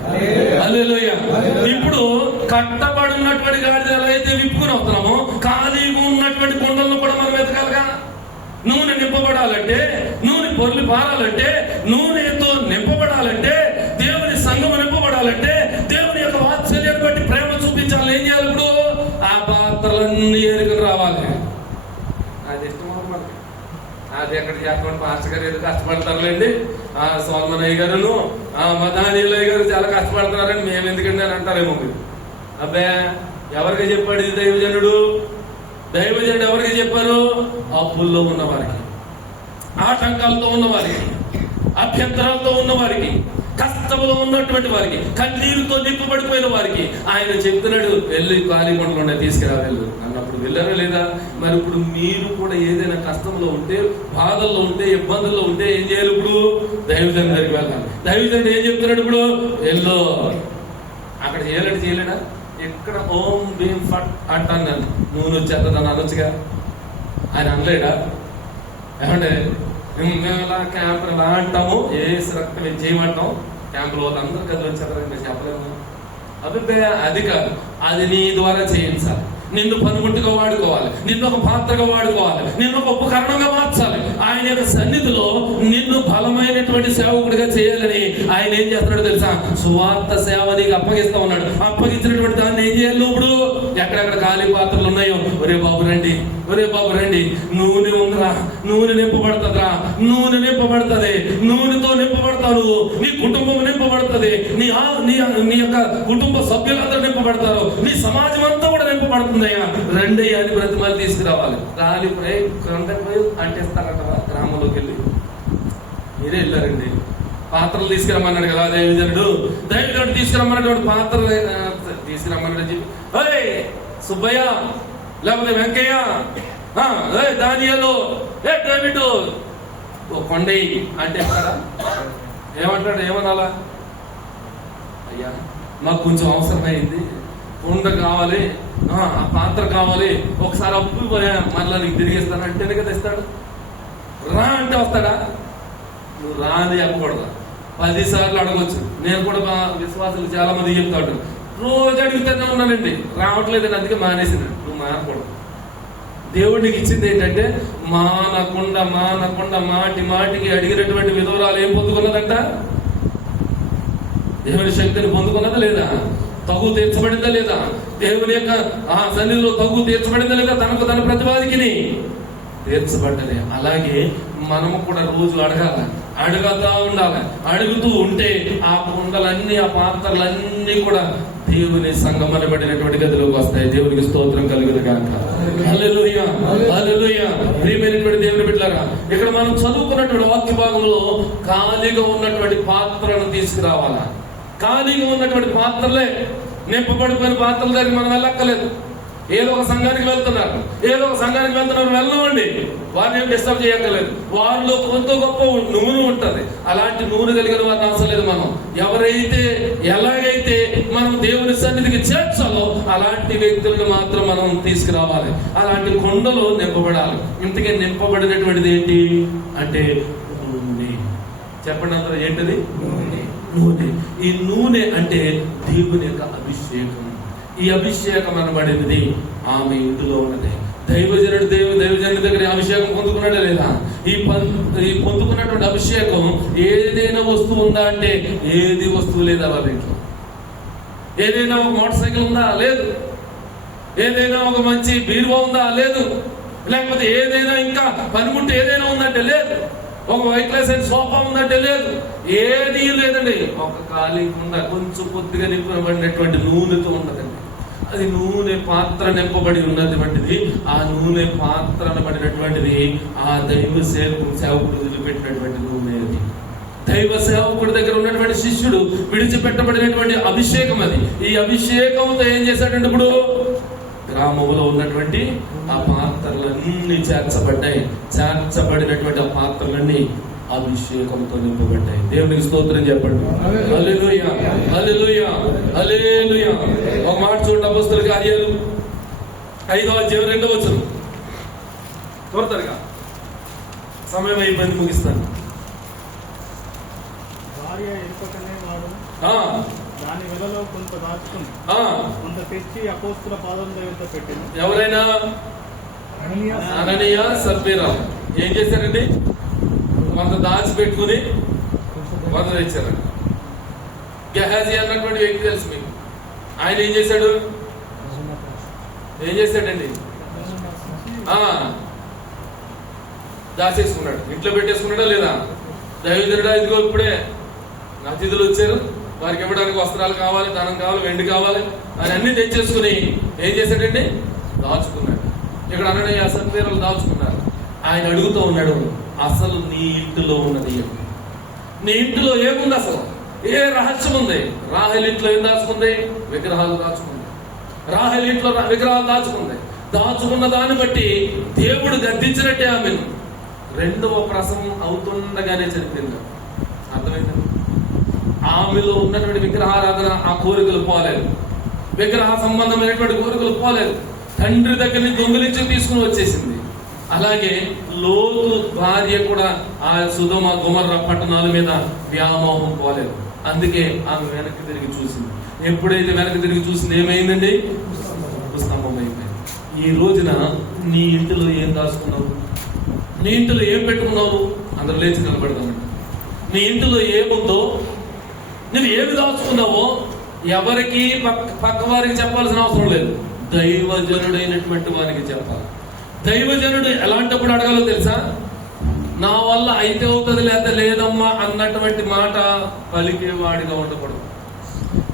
హల్లెలూయా. ఇప్పుడు కట్టబడినటువంటి గాడిద ఎలా అయితే విప్పుకుని వస్తున్నామో, ఖాళీగా ఉన్నటువంటి కుండలను కూడా మనం వెతకాలిగా. నూనె నింపబడాలంటే, నూనె పొర్లి పారాలంటే, నూనెతో నింపబడాలంటే, దేవుని సంఘం నింపబడాలంటే, దేవుని యొక్క వాత్సల్యాన్ని బట్టి ప్రేమ చూపించాలి. ఏం చేయాలి? ఇప్పుడు ఆ పాత్రలన్నీ ఏరుకుని రావాలి. అది ఇష్టం మనకి. అది ఎక్కడ చేస్తాం, పాస్టర్ గారు ఏదో కష్టపడతారులేండి, సోల్మనయ్య గారును మా దానియలయ్య గారు చాలా కష్టపడతారని మేము ఎందుకండి అని అంటారేమో మీరు. అబ్బే, ఎవరికి చెప్పాడు ఇది దైవజనుడు? దైవజనుడు ఎవరికి చెప్పారు? అప్పుల్లో ఉన్న వారికి, ఆటంకాలతో ఉన్న వారికి, అభ్యంతరాలతో ఉన్న వారికి, కష్టంలో ఉన్నటువంటి వారికి, కన్నీరుతో నింపబడిపోయిన వారికి ఆయన చెప్తున్నాడు, వెళ్ళి ఖాళీ కొండకుండా తీసుకురా వెళ్ళు అన్నప్పుడు వెళ్ళారా లేదా? మరి ఇప్పుడు మీరు కూడా ఏదైనా కష్టంలో ఉంటే, బాధల్లో ఉంటే, ఇబ్బందుల్లో ఉంటే ఏం చేయాలి? ఇప్పుడు దైవజనుడి దగ్గరికి వెళ్ళాలి. దైవజనుడు ఏం చెప్తున్నాడు? ఇప్పుడు వెళ్ళు. అక్కడ చేయాలంటే చేయలేడా? ఎక్కడ ఓం భీం ఫట్ అంటాను నేను, నువ్వు వచ్చేద్దాను అనొచ్చుగా, ఆయన అనలేడా? ఏమంటే మేము ఇలా క్యాంపులు ఎలా అంటాము, ఏ రక్తం చేయమంటాం, క్యాంపులో అందరూ కదిలి వచ్చేద్దారని మీరు చెప్పలేము. అభిప్రాయ అది కాదు, అది నీ ద్వారా చేయించాలి. నిన్ను పనిముట్టుగా వాడుకోవాలి, నిన్ను ఒక పాత్రగా వాడుకోవాలి, నిన్ను ఒక ఉపకరణంగా మార్చాలి. ఆయన యొక్క సన్నిధిలో నిన్ను బలమైనటువంటి సేవకుడిగా చేయాలని ఆయన ఏం చేస్తున్నాడు తెలుసా? సువార్త సేవ నీకు అప్పగిస్తా ఉన్నాడు. అప్పగించినటువంటి దాన్ని ఏం చేయాలి? ఇప్పుడు ఎక్కడెక్కడ ఖాళీ పాత్రలు ఉన్నాయో, ఒరే బాబు రండి, ఒరే బాబు రండి, నూనె ఉందిరా, నూనె నింపబడుతుందిరా, నూనె నింపబడుతుంది, నూనెతో నింపబడతావు నువ్వు, నీ కుటుంబం నింపబడుతుంది, నీ యొక్క కుటుంబ సభ్యులందరూ నింపబడతారు, నీ సమాజం అంతా కూడా నింపబడుతుంది. రెండే అని బ్రతిమాలు తీసుకురావాలి. రాలిపోయి కొండపోయి అంటేస్తారట గ్రామంలోకి వెళ్ళి. మీరే వెళ్ళారండి, పాత్రలు తీసుకురమ్మన్నాడు కదా దైవజనుడు. దైవజనుడు తీసుకురమ్మన్నటువంటి పాత్రలు తీసుకురమ్మన్నాడు చెప్పి, ఓయ్ సుబ్బయ్య, లేకపోతే వెంకయ్య, దానియలు, ఏ డేవిడ్, ఓ కొండయ్యి అంటే ఎక్కడా ఏమంటాడు? ఏమనాలా? అయ్యా మాకు కొంచెం అవసరమైంది, కొండ కావాలి, ఆ పాత్ర కావాలి, ఒకసారి అప్పు మరలా నీకు తిరిగిస్తాను అంటేనే కదా ఇస్తాడు. రా అంటే వస్తాడా? నువ్వు రా అని చెప్పకూడదు, 10 సార్లు అడగొచ్చు. నేను కూడా మా విశ్వాసాలు చాలా మంది చెప్తాడు, రోజు అడుగుతూనే ఉన్నానండి, రావట్లేదని, అందుకే మానేసింది. నువ్వు మానకూడదు. దేవుడు నీకు ఇచ్చింది ఏంటంటే మానకుండా మాటి మాటికి అడిగినటువంటి విధవరాలు ఏం పొందుకున్నదంట? దేవుని శక్తిని పొందుకున్నదా లేదా? తగు తీర్చబడిందా లేదా? దేవుని యొక్క సన్నిధిలో తగు తీర్చబడిందా లేదా? తనకు తన ప్రతిపాదికిని తీర్చబడ్డది. అలాగే మనము కూడా రోజు అడగాలి, అడుగుతా ఉండాలి. అడుగుతూ ఉంటే ఆ కుండలన్నీ, ఆ పాత్రలన్నీ కూడా దేవుని సంఘం అనబడినటువంటి గదిలోకి వస్తాయి. దేవునికి స్తోత్రం కలుగును గాక. హల్లెలూయా, హల్లెలూయా. ప్రియమైనటువంటి దేవుని బిడ్డలారా, ఇక్కడ మనం చదువుకున్నటువంటి వాక్య భాగంలో ఖాళీగా ఉన్నటువంటి పాత్రలను తీసుకురావాలా. ఖాళీగా ఉన్నటువంటి పాత్రలే, నింపబడిపోయిన పాత్రల దగ్గర మనం వెళ్ళక్కలేదు. ఏదో ఒక సంఘానికి వెళ్తున్నారు, వెళ్ళవండి, వారిని ఏం డిస్టర్బ్ చేయక్కర్లేదు. వారిలో కొంత గొప్ప నూనె ఉంటది, అలాంటి నూనె కలిగిన వారిని అవసరం లేదు. మనం ఎలాగైతే మనం దేవుని సన్నిధికి చేర్చాలో అలాంటి వ్యక్తులను మాత్రం మనం తీసుకురావాలి. అలాంటి కొండలు నింపబడాలి. ఇంతకీ నింపబడినటువంటిది ఏంటి అంటే నూనె. చెప్పండి అందరూ, ఏంటిది? నూనె. ఈ నూనె అంటే దేవుని యొక్క అభిషేకం. ఈ అభిషేకం అనబడినది ఆమె ఇంటిలో ఉన్నది. దైవజనుడి దగ్గర అభిషేకం పొందుకున్నాడా లేదా? ఈ పొందుకున్నటువంటి అభిషేకం ఏదైనా వస్తువు ఉందా అంటే ఏది వస్తువు లేదా వాళ్ళ ఇంట్లో. ఏదైనా ఒక మోటార్ సైకిల్ ఉందా? లేదు. ఏదైనా ఒక మంచి బీరువా ఉందా? లేదు. లేకపోతే ఏదైనా ఇంకా పనిముట్టు ఏదైనా ఉందంటే లేదు. ఒక వైట్ లైసెన్స్ సోఫా ఉందంటే లేదు. ఏది లేదండి. ఒక ఖాళీ కుండ, కొంచెం కొద్దిగా నింపబడినటువంటి నూనెతో ఉన్నదండి. అది నూనె పాత్ర నింపబడి ఉన్నటువంటిది. ఆ నూనె పాత్ర అనబడినటువంటిది ఆ దైవ సేవకుడు వదిలిపెట్టినటువంటి నూనె. అది దైవ సేవకుడి దగ్గర ఉన్నటువంటి శిష్యుడు విడిచిపెట్టబడినటువంటి అభిషేకం అది. ఈ అభిషేకంతో ఏం చేశాడంటే ఇప్పుడు గ్రామంలో ఉన్నటువంటి ఆ పాత్రలన్నీ చేర్చబడినటువంటి ఆ పాత్రలన్నీ అభిషేకంతో నింపబడ్డాయి. దేవునికి స్తోత్రం చెప్పండి. హల్లెలూయా, హల్లెలూయా, హల్లెలూయా. ఒక మాట చూడండి, అపోస్తలుల కార్యాలు 5వ అధ్యాయం 2వ వచనం. త్వరగా సమయం అయిపోయింది, ముగిస్తాను. దాని వెలలో కొంత దాచుకుని కొంత తెచ్చి అపోస్తలుల పాదం దగ్గర పెట్టింది. ఎవరైనా? అననీయ, సప్పీరా ఏం చేశారండి? కొంత దాచిపెట్టుకుని కొంత తెచ్చారండి. గెహాజీ అన్నటువంటి వ్యక్తి తెలుసు మీకు. ఆయన ఏం చేశాడండి? దాచేసుకున్నాడు. ఇంట్లో పెట్టేసుకున్నాడా లేదా? దైవజనుడా ఇదిగో ఇప్పుడే నా అతిథులు వచ్చారు, వారికి ఇవ్వడానికి వస్త్రాలు కావాలి, ధనం కావాలి, వెండి కావాలి అని అన్ని తెచ్చేసుకుని ఏం చేశాడండి? దాచుకున్నాడు. ఇక్కడ అన్నయ్య సత్వీరులు దాచుకున్నారు. ఆయన అడుగుతూ ఉన్నాడు, అసలు నీ ఇంటిలో ఉన్నది ఏమి? నీ ఇంటిలో ఏముంది? అసలు ఏ రహస్యం ఉంది? రాహేల్ ఇంట్లో ఏం దాచుకుంది? విగ్రహాలు దాచుకుంది. రాహేల్ ఇంట్లో విగ్రహాలు దాచుకుంది. దాచుకున్న దాన్ని బట్టి దేవుడు గద్దించినట్టే ఆమెను. రెండవ ప్రసవం అవుతుండగానే చనిపోయింది. అర్థమైంది? ఆమెలో ఉన్నటువంటి విగ్రహారాధన ఆ కోరికలు పోలేదు, విగ్రహ సంబంధమైనటువంటి కోరికలు పోలేదు. తండ్రి దగ్గర నుంచి దొంగిలించి తీసుకుని వచ్చేసింది. అలాగే లోతు భార్య కూడా ఆ సుధమ గుమర్ర పట్టణాల మీద వ్యామోహం పోలేదు. అందుకే ఆమె వెనక్కి తిరిగి చూసింది. ఎప్పుడైతే వెనక్కి తిరిగి చూసింది ఏమైందండి? స్తంభం అయిపోయింది. ఈ రోజున నీ ఇంటిలో ఏం దాచుకున్నావు? నీ ఇంటిలో ఏం పెట్టుకున్నావు? అందరూ లేచి నిలబెడతామంట. నీ ఇంటిలో ఏముందో, నువ్వు ఏమి దాచుకున్నావో ఎవరికి పక్క వారికి చెప్పాల్సిన అవసరం లేదు. దైవజనుడైనటువంటి వారికి చెప్పాలి. దైవజనుడు ఎలాంటప్పుడు అడగాలో తెలుసా? నా వల్ల అయితే అవుతుంది లేదా లేదమ్మా అన్నటువంటి మాట పలికేవాడిగా ఉండకూడదు.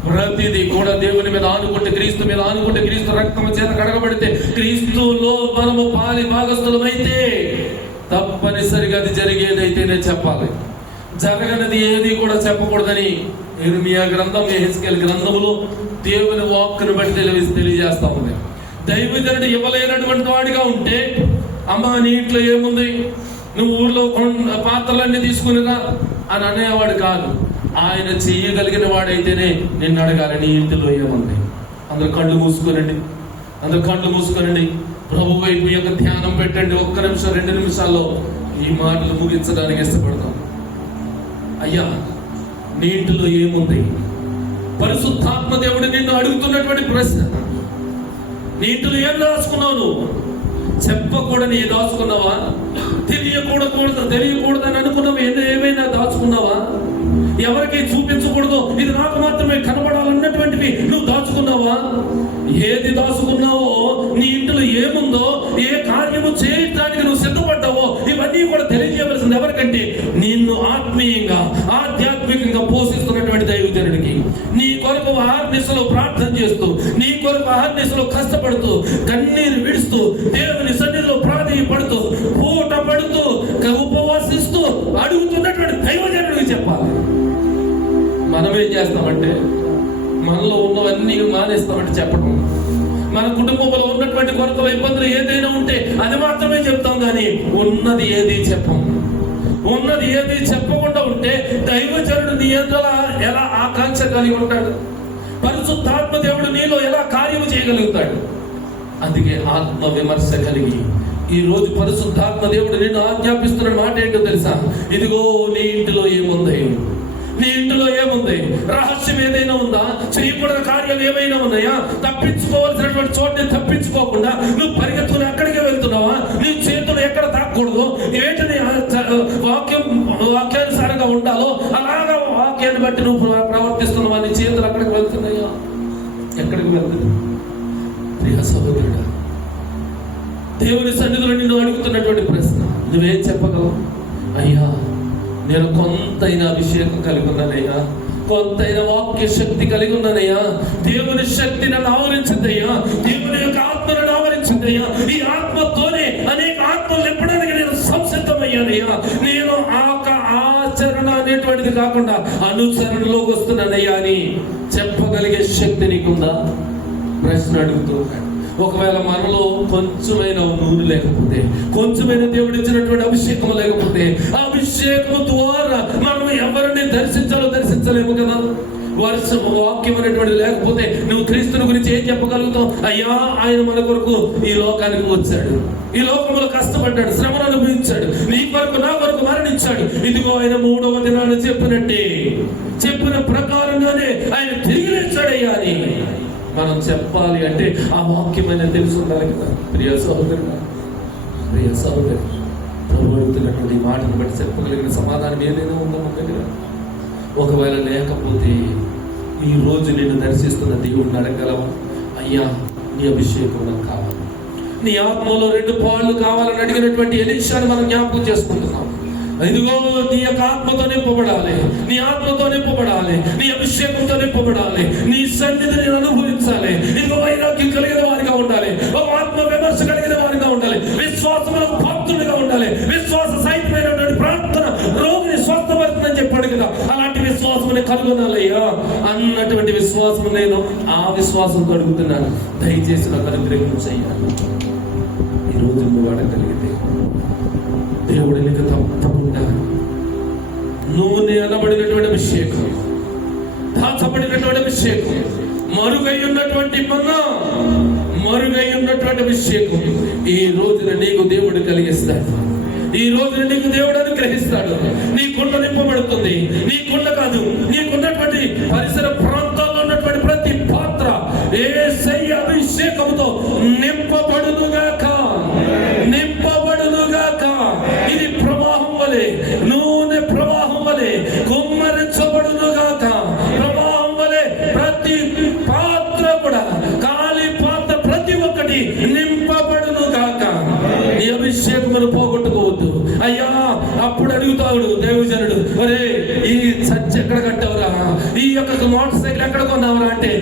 ప్రతిదీ కూడా దేవుని మీద ఆనుకుంటే, క్రీస్తు మీద ఆనుకుంటే, క్రీస్తు రక్తము చేత కడగబడితే, క్రీస్తులో మనము పాలి భాగస్థులమైతే తప్పనిసరిగా అది జరిగేదైతేనే చెప్పాలి. జరగనిది ఏది కూడా చెప్పకూడదని ఇర్మియా గ్రంథం, యెహెజ్కేలు గ్రంథములో దేవుని వాక్కును బట్టి తెలియజేస్తా ఉంది. దైవజనుడు ఇవ్వలేనటువంటి వాడిగా ఉంటే, అమ్మా నీ ఇంట్లో ఏముంది, నువ్వు ఊర్లో పాత్రలన్నీ తీసుకునిరా అని అనేవాడు కాదు. ఆయన చేయగలిగిన వాడైతేనే నిన్ను అడగాలి, నీ ఇంటిలో ఏముంది. అందరు కళ్ళు మూసుకోనండి, అందరు కళ్ళు మూసుకోనండి. ప్రభు వైపు యొక్క ధ్యానం పెట్టండి. 1 నిమిషం 2 నిమిషాల్లో ఈ మాటలు ముగించడానికి ఇష్టపడతాం. అయ్యా నీ ఇంటిలో ఏముంది? పరిశుద్ధాత్మ దేవుడు నిన్ను అడుగుతున్నటువంటి ప్రశ్న. నీ ఇంటిలో ఏం దాచుకున్నావు? నువ్వు చెప్పకూడని దాచుకున్నావా? తెలియకూడదని అనుకున్నావు ఏమైనా దాచుకున్నావా? ఎవరికి చూపించకూడదు, ఇది నాకు మాత్రమే కనబడాలన్నటువంటివి నువ్వు దాచుకున్నావా? ఏది దాచుకున్నావో, నీ ఇంట్లో ఏముందో, ఏ కార్యము చేయడానికి నువ్వు సిద్ధపడ్డావో ఇవన్నీ కూడా తెలియజేయవలసింది ఎవరికంటే నిన్ను ఆత్మీయంగా ఆధ్యాత్మికంగా పోషిస్తున్నటువంటి దైవజనుడికి. నీ కొరకు ఆర్నిసలో ప్రార్థన చేస్తూ, నీ కొరకు ఆర్నిసలో కష్టపడుతూ, కన్నీరు విడుస్తూ, దేవుని సన్నిధిలో ప్రాధేయపడుతూ, పూట పడుతూ, ఉపవాసిస్తూ అడుగుతున్నటువంటి దైవజనుడికి చెప్పాలి. మనం ఏం చేస్తామంటే మనలో ఉన్నవన్నీ మానేస్తామంటే చెప్పడం. మన కుటుంబంలో ఉన్నటువంటి కొరతలు, ఇబ్బందులు ఏదైనా ఉంటే అది మాత్రమే చెప్తాం, కానీ ఉన్నది ఏది చెప్పం. ఉన్నది ఏది చెప్పకుండా ఉంటే దైవజనుడు నీ ఎలా ఆకాంక్ష కలిగి ఉంటాడు? పరిశుద్ధాత్మ దేవుడు నీలో ఎలా కార్యము చేయగలుగుతాడు? అందుకే ఆత్మ విమర్శ కలిగి ఈ రోజు పరిశుద్ధాత్మ దేవుడు నిన్ను ఆజ్ఞాపిస్తున్న మాట ఏంటో తెలుసా? ఇదిగో నీ ఇంటిలో ఏముంది? నీ ఇంటిలో ఏముంది? రహస్యం ఏదైనా ఉందా? చేయకూడని కార్యాలు ఏమైనా ఉన్నాయా? తప్పించుకోవాల్సినటువంటి చోటుని తప్పించుకోకుండా నువ్వు పరిగెత్తుకుని అక్కడికే వెళ్తున్నావా? నీ చేతులు ఎక్కడ తాకూడదు, ఏంటని వాక్యానుసారంగా ఉండాలో అలాగా వాక్యాన్ని బట్టి నువ్వు ప్రవర్తిస్తున్నావా? నీ చేతులు అక్కడికి వెళ్తున్నాయా? ఎక్కడికి వెళ్తుంది? ప్రియ సహోదరుడా, దేవుని సన్నిధిలో నిన్ను అడుగుతున్నటువంటి ప్రశ్న, నువ్వేం చెప్పగలవు? అయ్యా నేను కొంతైనా అభిషేకం కలిగి ఉన్నానయ్యా, కొంతైనా వాక్య శక్తి కలిగి ఉన్నానయ్యా, దేవుని శక్తి నన్ను ఆవరించిందయ్యా, దేవుని యొక్క ఆత్మ నన్ను ఆవరించిందయ్యా, ఈ ఆత్మతోనే అనేక ఆత్మలు నింపడానికి నేను సంసిద్ధమయ్యానయ్యా, నేను ఆచరణ అనేటువంటిది కాకుండా అనుసరణలోకి వస్తున్నానయ్యా అని చెప్పగలిగే శక్తి నీకుందా? ప్రశ్న అడుగుతూ. ఒకవేళ మనలో కొంచెమైన నూనె లేకపోతే, కొంచెమైన దేవుడు ఇచ్చినటువంటి అభిషేకం లేకపోతే, ఆ అభిషేకం ద్వారా మనం ఎవరిని దర్శించలేము కదా. వాక్యం అనేటువంటి లేకపోతే నువ్వు క్రీస్తుని గురించి ఏం చెప్పగలుగుతావు? అయ్యా ఆయన మన కొరకు ఈ లోకానికి వచ్చాడు, ఈ లోకంలో కష్టపడ్డాడు, శ్రమను అనుభవించాడు, నీ కొరకు నా కొరకు మరణించాడు, ఇదిగో ఆయన 3వ దినాన్ని చెప్పిన ప్రకారంగానే ఆయన తిరిగి లేచాడయ్యా అని మనం చెప్పాలి అంటే ఆ వాక్యం అనేది తెలిసి ఉండాలి కదా. ప్రియ సహోదరుడు, ప్రభుత్వటువంటి మాటను బట్టి చెప్పగలిగిన సమాధానం ఏదైనా ఉందో మన దగ్గర? ఒకవేళ లేకపోతే ఈ రోజు నిన్ను దర్శిస్తున్న దేవుడిని అడగలవా? అయ్యా నీ అభిషేకం నాకు కావాలి, నీ ఆత్మలో 2 పాళ్ళు కావాలని అడిగినటువంటి ఎలీషాను మనం జ్ఞాపకం చేసుకుంటున్నాం. ఇదిగో నీ యొక్క ఆత్మతో నింపబడాలి, నీ ఆత్మతో నింపబడాలి, నీ అభిషేకంతో నింపబడాలి, నీ సన్నిధిని అనుభవించాలి. ఇదిగో వైరాగ్యం కలిగిన వారిగా ఉండాలి, ఒక ఆత్మ విమర్శ కలిగిన వారిగా ఉండాలి, విశ్వాసంలో భక్తుడిగా ఉండాలి. విశ్వాస సహితమైనటువంటి ప్రార్థన రోగిని స్వస్థపడుతుందని చెప్పాడు కదా, అలాంటి విశ్వాసముని కనుగొనాలయ్యా అన్నటువంటి విశ్వాసం నేను ఆ విశ్వాసంతో అడుగుతున్నాను. దయచేసి నాకు అనుగ్రహించయ్యాను. ఈ రోజు నువ్వు అడగలిగితే దేవుడి నీకు తప్పకుండా నూనె అనబడినటువంటి అభిషేకం, దాచబడినటువంటి అభిషేకం, మరుగై ఉన్నటువంటి మన్నా, మరుగై ఉన్నటువంటి అభిషేకం ఈ రోజున నీకు దేవుడు కలిగిస్తాడు. ఈ రోజున నీకు దేవుడు అనుగ్రహిస్తాడు. నీ కుండ నింపబడుతుంది. నీ కుండ కాదు, నీకున్నటువంటి పరిసర ప్రాంతాల్లో ఉన్నటువంటి ప్రతి పాత్ర యేసయ్య అభిషేకముతో నింపబడునుగాక, నింపబడునుగాక. ఇది ప్రవాహం వలె, నూనె ప్రవాహం వలె కుమ్మరించబడునుగాక. ప్రవాహం వలె ప్రతి పాత్ర కూడా, ఖాళీ పాత్ర ప్రతి ఒక్కటి నింపబడునుగాక. ఈ అభిషేకమును పోగొట్టుకోవద్దు అయ్యా. అప్పుడు అడుగుతాడు దైవజనుడు, ఒరే ఈ చర్చ్ ఎక్కడ కట్టావురా, ఈ యొక్క మోటార్ సైకిల్ ఎక్కడ కొన్నావురా అంటే